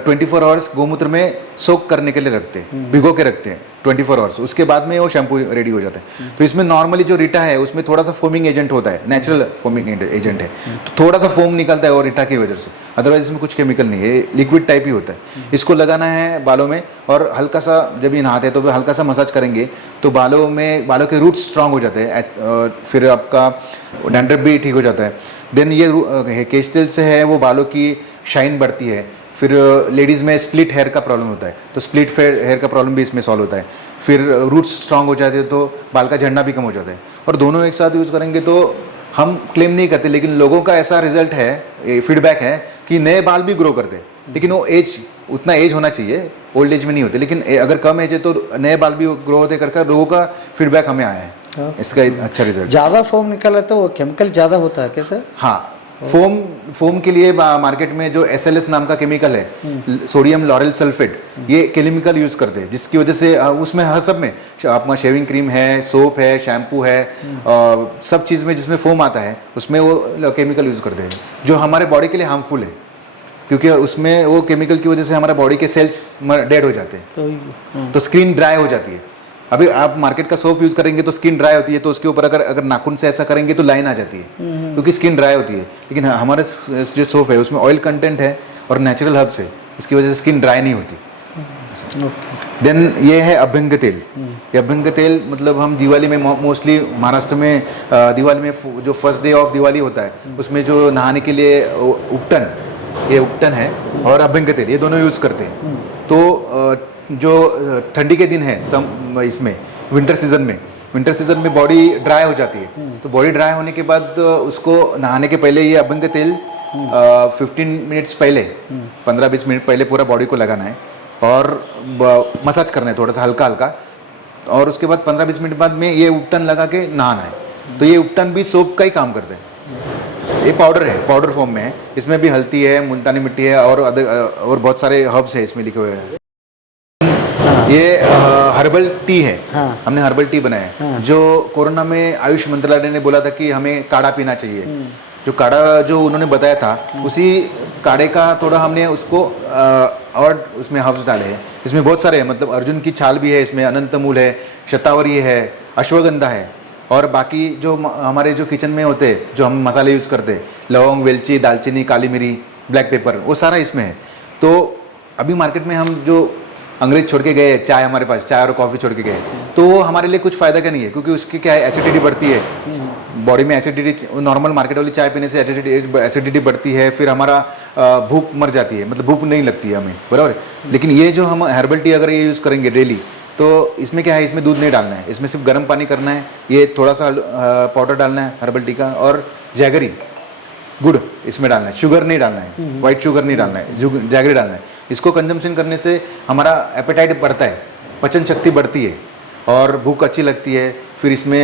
24 आवर्स गोमूत्र में सोक करने के लिए रखते हैं, भिगो के रखते हैं 24 आवर्स। उसके बाद में वो शैम्पू रेडी हो जाता है। तो इसमें नॉर्मली जो रीठा है उसमें थोड़ा सा फोमिंग एजेंट होता है, नेचुरल फोमिंग एजेंट है, तो थोड़ा सा फोम निकलता है वो रीठा की वजह से। अदरवाइज इसमें कुछ केमिकल नहीं है, लिक्विड टाइप ही होता है। इसको लगाना है बालों में और हल्का सा जब ये नहाते हैं तो हल्का सा मसाज करेंगे तो बालों के रूट्स स्ट्रांग हो जाते हैं, फिर आपका डैंड्रफ भी ठीक हो जाता है। देन ये केश तेल से है वो बालों की शाइन बढ़ती है। फिर लेडीज़ में स्प्लिट हेयर का प्रॉब्लम होता है तो स्प्लिट हेयर का प्रॉब्लम भी इसमें सॉल्व होता है। फिर रूट्स स्ट्रांग हो जाते हैं तो बाल का झड़ना भी कम हो जाता है। और दोनों एक साथ यूज़ करेंगे तो हम क्लेम नहीं करते, लेकिन लोगों का ऐसा रिजल्ट है, फीडबैक है कि नए बाल भी ग्रो करते हैं। लेकिन वो उतना एज होना चाहिए, ओल्ड एज में नहीं होते, लेकिन अगर कम एज है तो नए बाल भी ग्रो होते करके लोगों का फीडबैक हमें आया है। इसका अच्छा रिजल्ट। ज़्यादा फोम निकला तो वो केमिकल ज़्यादा होता है क्या सर? हाँ, फोम के लिए मार्केट में जो SLS नाम का केमिकल है, सोडियम लॉरेल सल्फेट, ये केमिकल यूज करते हैं, जिसकी वजह से उसमें हर सब में आपका शेविंग क्रीम है, सोप है, शैम्पू है, सब चीज़ में जिसमें फोम आता है उसमें वो केमिकल यूज करते हैं, जो हमारे बॉडी के लिए हार्मफुल है, क्योंकि उसमें वो केमिकल की वजह से हमारे बॉडी के सेल्स डेड हो जाते हैं, तो स्किन ड्राई हो जाती है। अभी आप मार्केट का सोप यूज करेंगे तो स्किन ड्राई होती है, तो उसके ऊपर अगर अगर नाखून से ऐसा करेंगे तो लाइन आ जाती है, क्योंकि स्किन ड्राई होती है। लेकिन हमारा जो सोप है उसमें ऑयल कंटेंट है और नेचुरल हर्ब्स है, इसकी वजह से स्किन ड्राई नहीं होती। देन ये है अभ्यंग तेल। ये अभ्यंग तेल मतलब हम दिवाली में मोस्टली महाराष्ट्र में दिवाली में जो फर्स्ट डे ऑफ दिवाली होता है उसमें जो नहाने के लिए उपटन, ये उपटन है और अभ्यंग तेल, ये दोनों यूज करते हैं। तो जो ठंडी के दिन है इसमें विंटर सीजन में बॉडी ड्राई हो जाती है, तो बॉडी ड्राई होने के बाद उसको नहाने के पहले ये अभ्यंग तेल 15 मिनट्स पहले 15-20 मिनट पहले पूरा बॉडी को लगाना है और मसाज करना है थोड़ा सा हल्का हल्का, और उसके बाद 15-20 मिनट बाद में ये उपटन लगा के नहाना है। तो ये उपटन भी सोप का ही काम करते हैं। ये पाउडर है, पाउडर फॉर्म में है, इसमें भी हल्दी है, मुल्तानी मिट्टी है और बहुत सारे हर्ब्स है इसमें लिखे हुए हैं। ये हर्बल टी है, हमने हर्बल टी बनाया है। जो कोरोना में आयुष मंत्रालय ने बोला था कि हमें काढ़ा पीना चाहिए, जो काढ़ा जो उन्होंने बताया था उसी काढ़े का थोड़ा हमने उसको और उसमें हर्ब्स डाले हैं। इसमें बहुत सारे हैं, मतलब अर्जुन की छाल भी है इसमें, अनंतमूल है, शतावरी है, अश्वगंधा है, और बाकी जो हमारे जो किचन में होते हैं जो हम मसाले यूज़ करते हैं, लौंग, वेलची, दालचीनी, काली मिरी, ब्लैक पेपर, वो सारा इसमें है। तो अभी मार्केट में हम जो अंग्रेज छोड़ के गए, चाय हमारे पास, चाय और कॉफ़ी छोड़ के गए, तो वो हमारे लिए कुछ फ़ायदा का नहीं है, क्योंकि उसकी क्या है, एसिडिटी बढ़ती है बॉडी में। एसिडिटी नॉर्मल मार्केट वाली चाय पीने से एसिडिटी बढ़ती है, फिर हमारा भूख मर जाती है, मतलब भूख नहीं लगती है हमें, बराबर। लेकिन ये जो हम हर्बल टी अगर ये यूज़ करेंगे डेली, तो इसमें क्या है, इसमें दूध नहीं डालना है, इसमें सिर्फ गर्म पानी करना है, ये थोड़ा सा पाउडर डालना है हर्बल टी का, और जैगरी गुड़ इसमें डालना है, शुगर नहीं डालना है, वाइट शुगर नहीं डालना है, जैगरी डालना है। इसको कंजम्पशन करने से हमारा एपेटाइट बढ़ता है, पचन शक्ति बढ़ती है और भूख अच्छी लगती है। फिर इसमें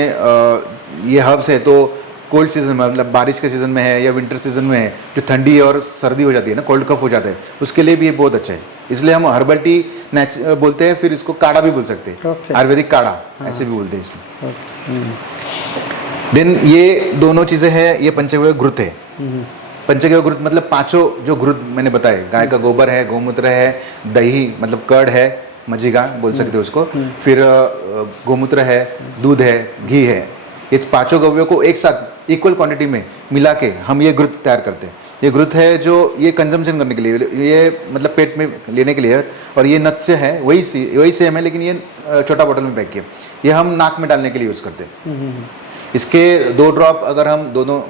ये हर्ब्स है, तो कोल्ड सीजन में, मतलब बारिश के सीज़न में है या विंटर सीजन में है, जो ठंडी और सर्दी हो जाती है ना, कोल्ड कफ हो जाता है, उसके लिए भी ये बहुत अच्छा है। इसलिए हम हर्बल टी बोलते हैं, फिर इसको काढ़ा भी बोल सकते हैं, आयुर्वेदिक काढ़ा ऐसे भी बोलते हैं इसमें। देन ये दोनों चीज़ें हैं, ये पंचगव्य घृत है। पंचगव्य घृत मतलब पांचों जो घृत मैंने बताए, गाय का गोबर है, गौमूत्र है, दही मतलब कर्ड है, मज्जिगा बोल सकते हो उसको, फिर गौमूत्र है, दूध है, घी है, ये पांचों गव्यों को एक साथ इक्वल क्वांटिटी में मिला के हम ये घृत तैयार करते हैं। ये घृत है जो ये कंजम्पशन करने के लिए, ये मतलब पेट में लेने के लिए, और ये नत्स्य है, वही सेम है, लेकिन ये छोटा बोतल में पैक किया, ये हम नाक में डालने के लिए यूज़ करते हैं। इसके 2 ड्रॉप अगर हम दोनों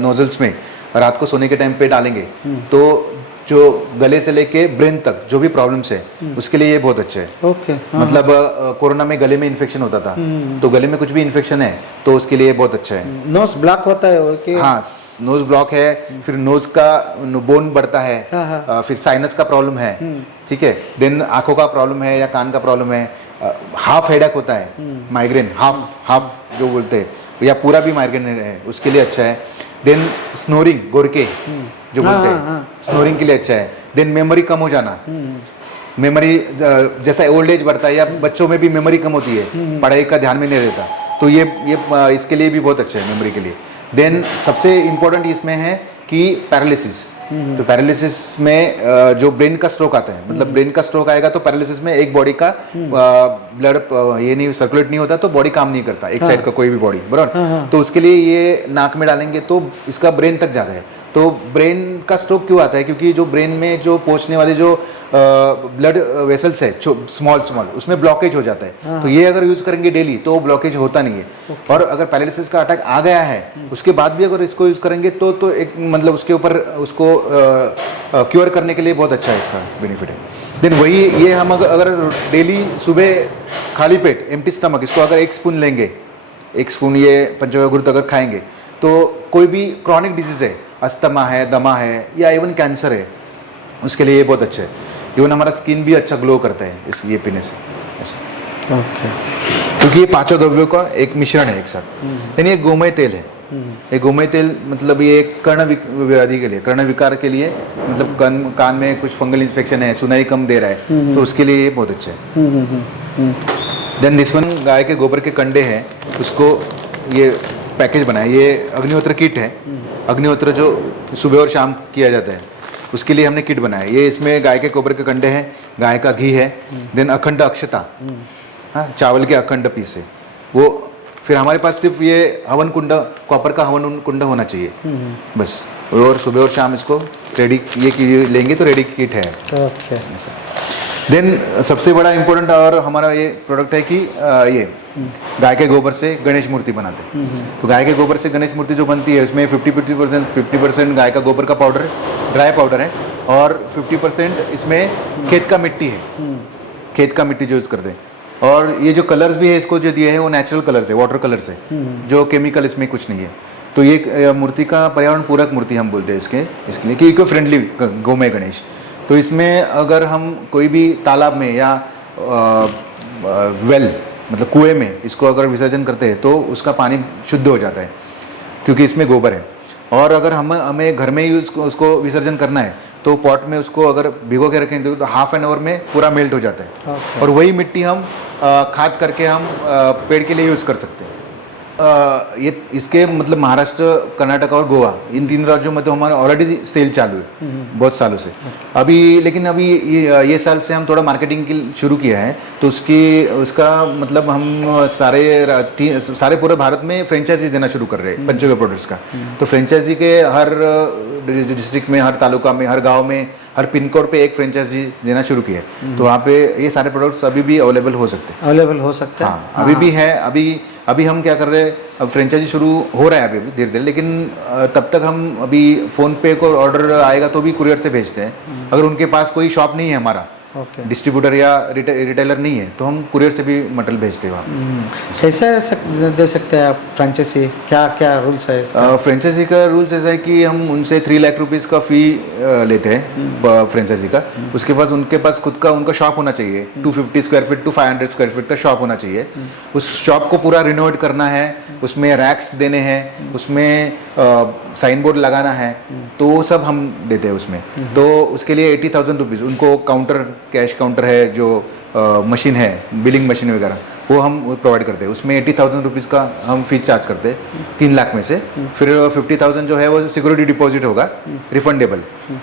नोजल्स में रात को सोने के टाइम पे डालेंगे, तो जो गले से लेके ब्रेन तक जो भी प्रॉब्लम्स है उसके लिए ये बहुत अच्छा है। ओके, मतलब कोरोना में गले में इन्फेक्शन होता था, तो गले में कुछ भी इन्फेक्शन है तो उसके लिए बहुत अच्छा है। नोज ब्लॉक होता है वो कि? हाँ, नोज ब्लॉक है, फिर नोज का बोन बढ़ता है, फिर साइनस का प्रॉब्लम है, ठीक है, देन आंखों का प्रॉब्लम है या कान का प्रॉब्लम है, हाफ हेडेक होता है, माइग्रेन हाफ जो बोलते हैं, या पूरा भी माइग्रेन है, उसके लिए अच्छा है। देन स्नोरिंग, गोरके जो बोलते हैं, स्नोरिंग के लिए अच्छा है। देन मेमोरी कम हो जाना, मेमोरी जैसा ओल्ड एज बढ़ता है या बच्चों में भी मेमोरी कम होती है, पढ़ाई का ध्यान में नहीं रहता, तो ये इसके लिए भी बहुत अच्छा है, मेमोरी के लिए। देन सबसे इम्पोर्टेंट इसमें है कि पैरालिसिस, तो पैरालिसिस में जो ब्रेन का स्ट्रोक आता है, मतलब ब्रेन का स्ट्रोक आएगा तो पैरालिसिस में एक बॉडी का ब्लड ये नहीं सर्कुलेट नहीं होता, तो बॉडी काम नहीं करता, एक साइड का कोई भी बॉडी, बराबर। तो उसके लिए ये नाक में डालेंगे तो इसका ब्रेन तक जाता है। तो ब्रेन का स्ट्रोक क्यों आता है, क्योंकि जो ब्रेन में जो पहुंचने वाले जो ब्लड वेसल्स है स्मॉल उसमें ब्लॉकेज हो जाता है, तो ये अगर यूज करेंगे डेली तो ब्लॉकेज होता नहीं है। और अगर पैरालिसिस का अटैक आ गया है उसके बाद भी अगर इसको यूज करेंगे तो एक मतलब उसके ऊपर उसको क्योर करने के लिए बहुत अच्छा है, इसका बेनिफिट है। देन वही ये हम अगर डेली सुबह खाली पेट एम्प्टी स्टमक इसको अगर 1 स्पून लेंगे, 1 स्पून ये पंचगव्य घृत अगर खाएंगे, तो कोई भी क्रॉनिक डिजीज है, अस्थमा है, दमा है, या इवन कैंसर है, उसके लिए ये बहुत अच्छा है। इवन हमारा स्किन भी अच्छा ग्लो करता है इस ये पीने से, ऐसा। ओके, क्योंकि ये पांचों द्रव्यों का एक मिश्रण है एक साथ। यानी ये गोमय तेल है, ये गोमय तेल मतलब ये कर्ण व्याधि के लिए, कर्ण विकार के लिए, मतलब कान में कुछ फंगल इन्फेक्शन है, सुनाई कम दे रहा है, तो उसके लिए ये बहुत अच्छा है। देन दिस वन गाय के गोबर के कंडे हैं, उसको ये पैकेज बनाया, ये अग्निहोत्र किट है, अग्निहोत्र जो सुबह और शाम किया जाता है उसके लिए हमने किट बनाया। ये इसमें गाय के गोबर के कंडे हैं, गाय का घी है, देन अखंड अक्षता, हाँ, चावल के अखंड पीस है वो। फिर हमारे पास सिर्फ ये हवन कुंड, कॉपर का हवन कुंड होना चाहिए बस। और सुबह और शाम इसको रेडी ये लेंगे तो रेडी किट है। ओके। देन सबसे बड़ा इम्पोर्टेंट और हमारा ये प्रोडक्ट है कि ये गाय के गोबर से गणेश मूर्ति बनाते हैं। तो गाय के गोबर से गणेश मूर्ति जो बनती है उसमें 50% गाय का गोबर का पाउडर है, ड्राई पाउडर है, और 50% इसमें खेत का मिट्टी है, खेत का मिट्टी जो यूज करते हैं। और ये जो कलर्स भी है इसको जो दिए हैं वो नेचुरल कलर्स है, वाटर कलर्स है, जो केमिकल इसमें कुछ नहीं है। तो ये मूर्ति का पर्यावरण पूरक मूर्ति हम बोलते हैं इसके लिए कि इको फ्रेंडली गोमय गणेश। तो इसमें अगर हम कोई भी तालाब में या वेल मतलब कुएं में इसको अगर विसर्जन करते हैं तो उसका पानी शुद्ध हो जाता है क्योंकि इसमें गोबर है। और अगर हमें घर में ही उसको विसर्जन करना है तो पॉट में उसको अगर भिगो के रखें तो हाफ एन आवर में पूरा मेल्ट हो जाता है। और वही मिट्टी हम खाद करके हम पेड़ के लिए यूज़ कर सकते हैं। ये इसके मतलब महाराष्ट्र, कर्नाटक और गोवा इन 3 राज्यों में तो हमारा ऑलरेडी सेल चालू है बहुत सालों से। लेकिन अभी ये साल से हम थोड़ा मार्केटिंग शुरू किया है। तो उसका मतलब हम सारे पूरे भारत में फ्रेंचाइजी देना शुरू कर रहे हैं पंचगव्य प्रोडक्ट्स का। तो फ्रेंचाइजी के हर डिस्ट्रिक्ट में, हर तालुका में, हर गाँव में, हर पिन कोड पे एक फ्रेंचाइजी देना शुरू किया है। तो वहाँ पे ये सारे प्रोडक्ट्स अभी भी अवेलेबल हो सकते हैं। हाँ, अभी भी है। अभी हम क्या कर रहे हैं, अब फ्रेंचाइजी शुरू हो रहा है अभी धीरे धीरे, लेकिन तब तक हम अभी फ़ोन पे को ऑर्डर आएगा तो भी कुरियर से भेजते हैं। अगर उनके पास कोई शॉप नहीं है हमारा, डिस्ट्रीब्यूटर या रिटेलर नहीं है, तो हम कुरियर से भी मटेरियल भेजते हैं वहाँ। कैसे दे सकते हैं आप फ्रेंचाइजी? क्या क्या रूल्स है इसका? फ्रेंचाइजी का रूल्स ऐसा है कि हम उनसे 3 लाख रुपीज़ का फ़ी लेते हैं फ्रेंचाइजी का। उसके बाद उनके पास खुद का उनका शॉप होना चाहिए, 250 square feet to 500 square feet का शॉप होना चाहिए। उस शॉप को पूरा रिनोवेट करना है, उसमें रैक्स देने हैं, उसमें साइन बोर्ड लगाना है, तो वो सब हम देते हैं उसमें। तो उसके लिए 80,000 रुपीज़ उनको काउंटर, कैश काउंटर है जो मशीन है, बिलिंग मशीन वगैरह, वो हम प्रोवाइड करते हैं। उसमें 80,000 रुपीज़ का हम फीस चार्ज करते हैं 3 लाख में से। फिर 50,000 जो है वो सिक्योरिटी डिपॉजिट होगा, रिफंडेबल।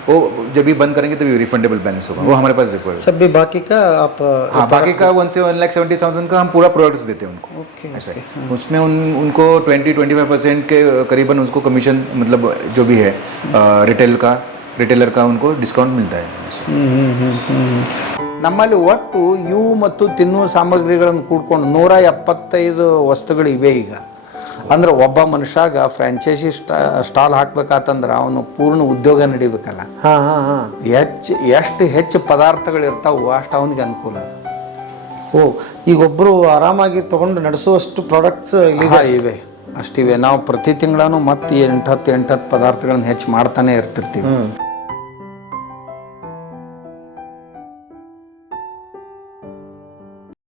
वो जब भी बंद करेंगे तभी रिफंडेबल बैलेंस होगा, वो हमारे पास रिकॉर्ड सब भी। बाकी का आप हाँ, बाकी का 1 से 1,70,000 का हम पूरा प्रोडक्ट्स देते हैं उनको। ऐसा है। उसमें उनको 20-25% के करीबन उसको कमीशन, मतलब जो भी है रिटेलर का उनको डिस्काउंट मिलता है। ನಮ್ಮಲ್ಲಿ ಒಟ್ಟು ಇವು ಮತ್ತು ತಿನ್ನುವ ಸಾಮಗ್ರಿಗಳನ್ನು ಕೂಡ್ಕೊಂಡು 175 ವಸ್ತುಗಳಿವೆ ಈಗ. ಅಂದ್ರೆ ಒಬ್ಬ ಮನುಷ್ಯಾಗ ಫ್ರಾಂಚೈಸಿ ಸ್ಟಾಲ್ ಹಾಕ್ಬೇಕಾತಂದ್ರೆ ಅವನು ಪೂರ್ಣ ಉದ್ಯೋಗ ನಡಿಬೇಕಲ್ಲ. ಎಷ್ಟು ಹೆಚ್ಚು ಪದಾರ್ಥಗಳು ಇರ್ತಾವು ಅಷ್ಟು ಅವನಿಗೆ ಅನುಕೂಲ ಅದು. ಈಗ ಒಬ್ಬರು ಆರಾಮಾಗಿ ತಗೊಂಡು ನಡೆಸುವಷ್ಟು ಪ್ರಾಡಕ್ಟ್ಸ್ ಇವೆ, ಅಷ್ಟಿವೆ. ನಾವು ಪ್ರತಿ ತಿಂಗಳೂ ಮತ್ತೆ 8-10 ಪದಾರ್ಥಗಳನ್ನ ಹೆಚ್ಚು ಮಾಡ್ತಾನೆ ಇರ್ತಿರ್ತೀವಿ.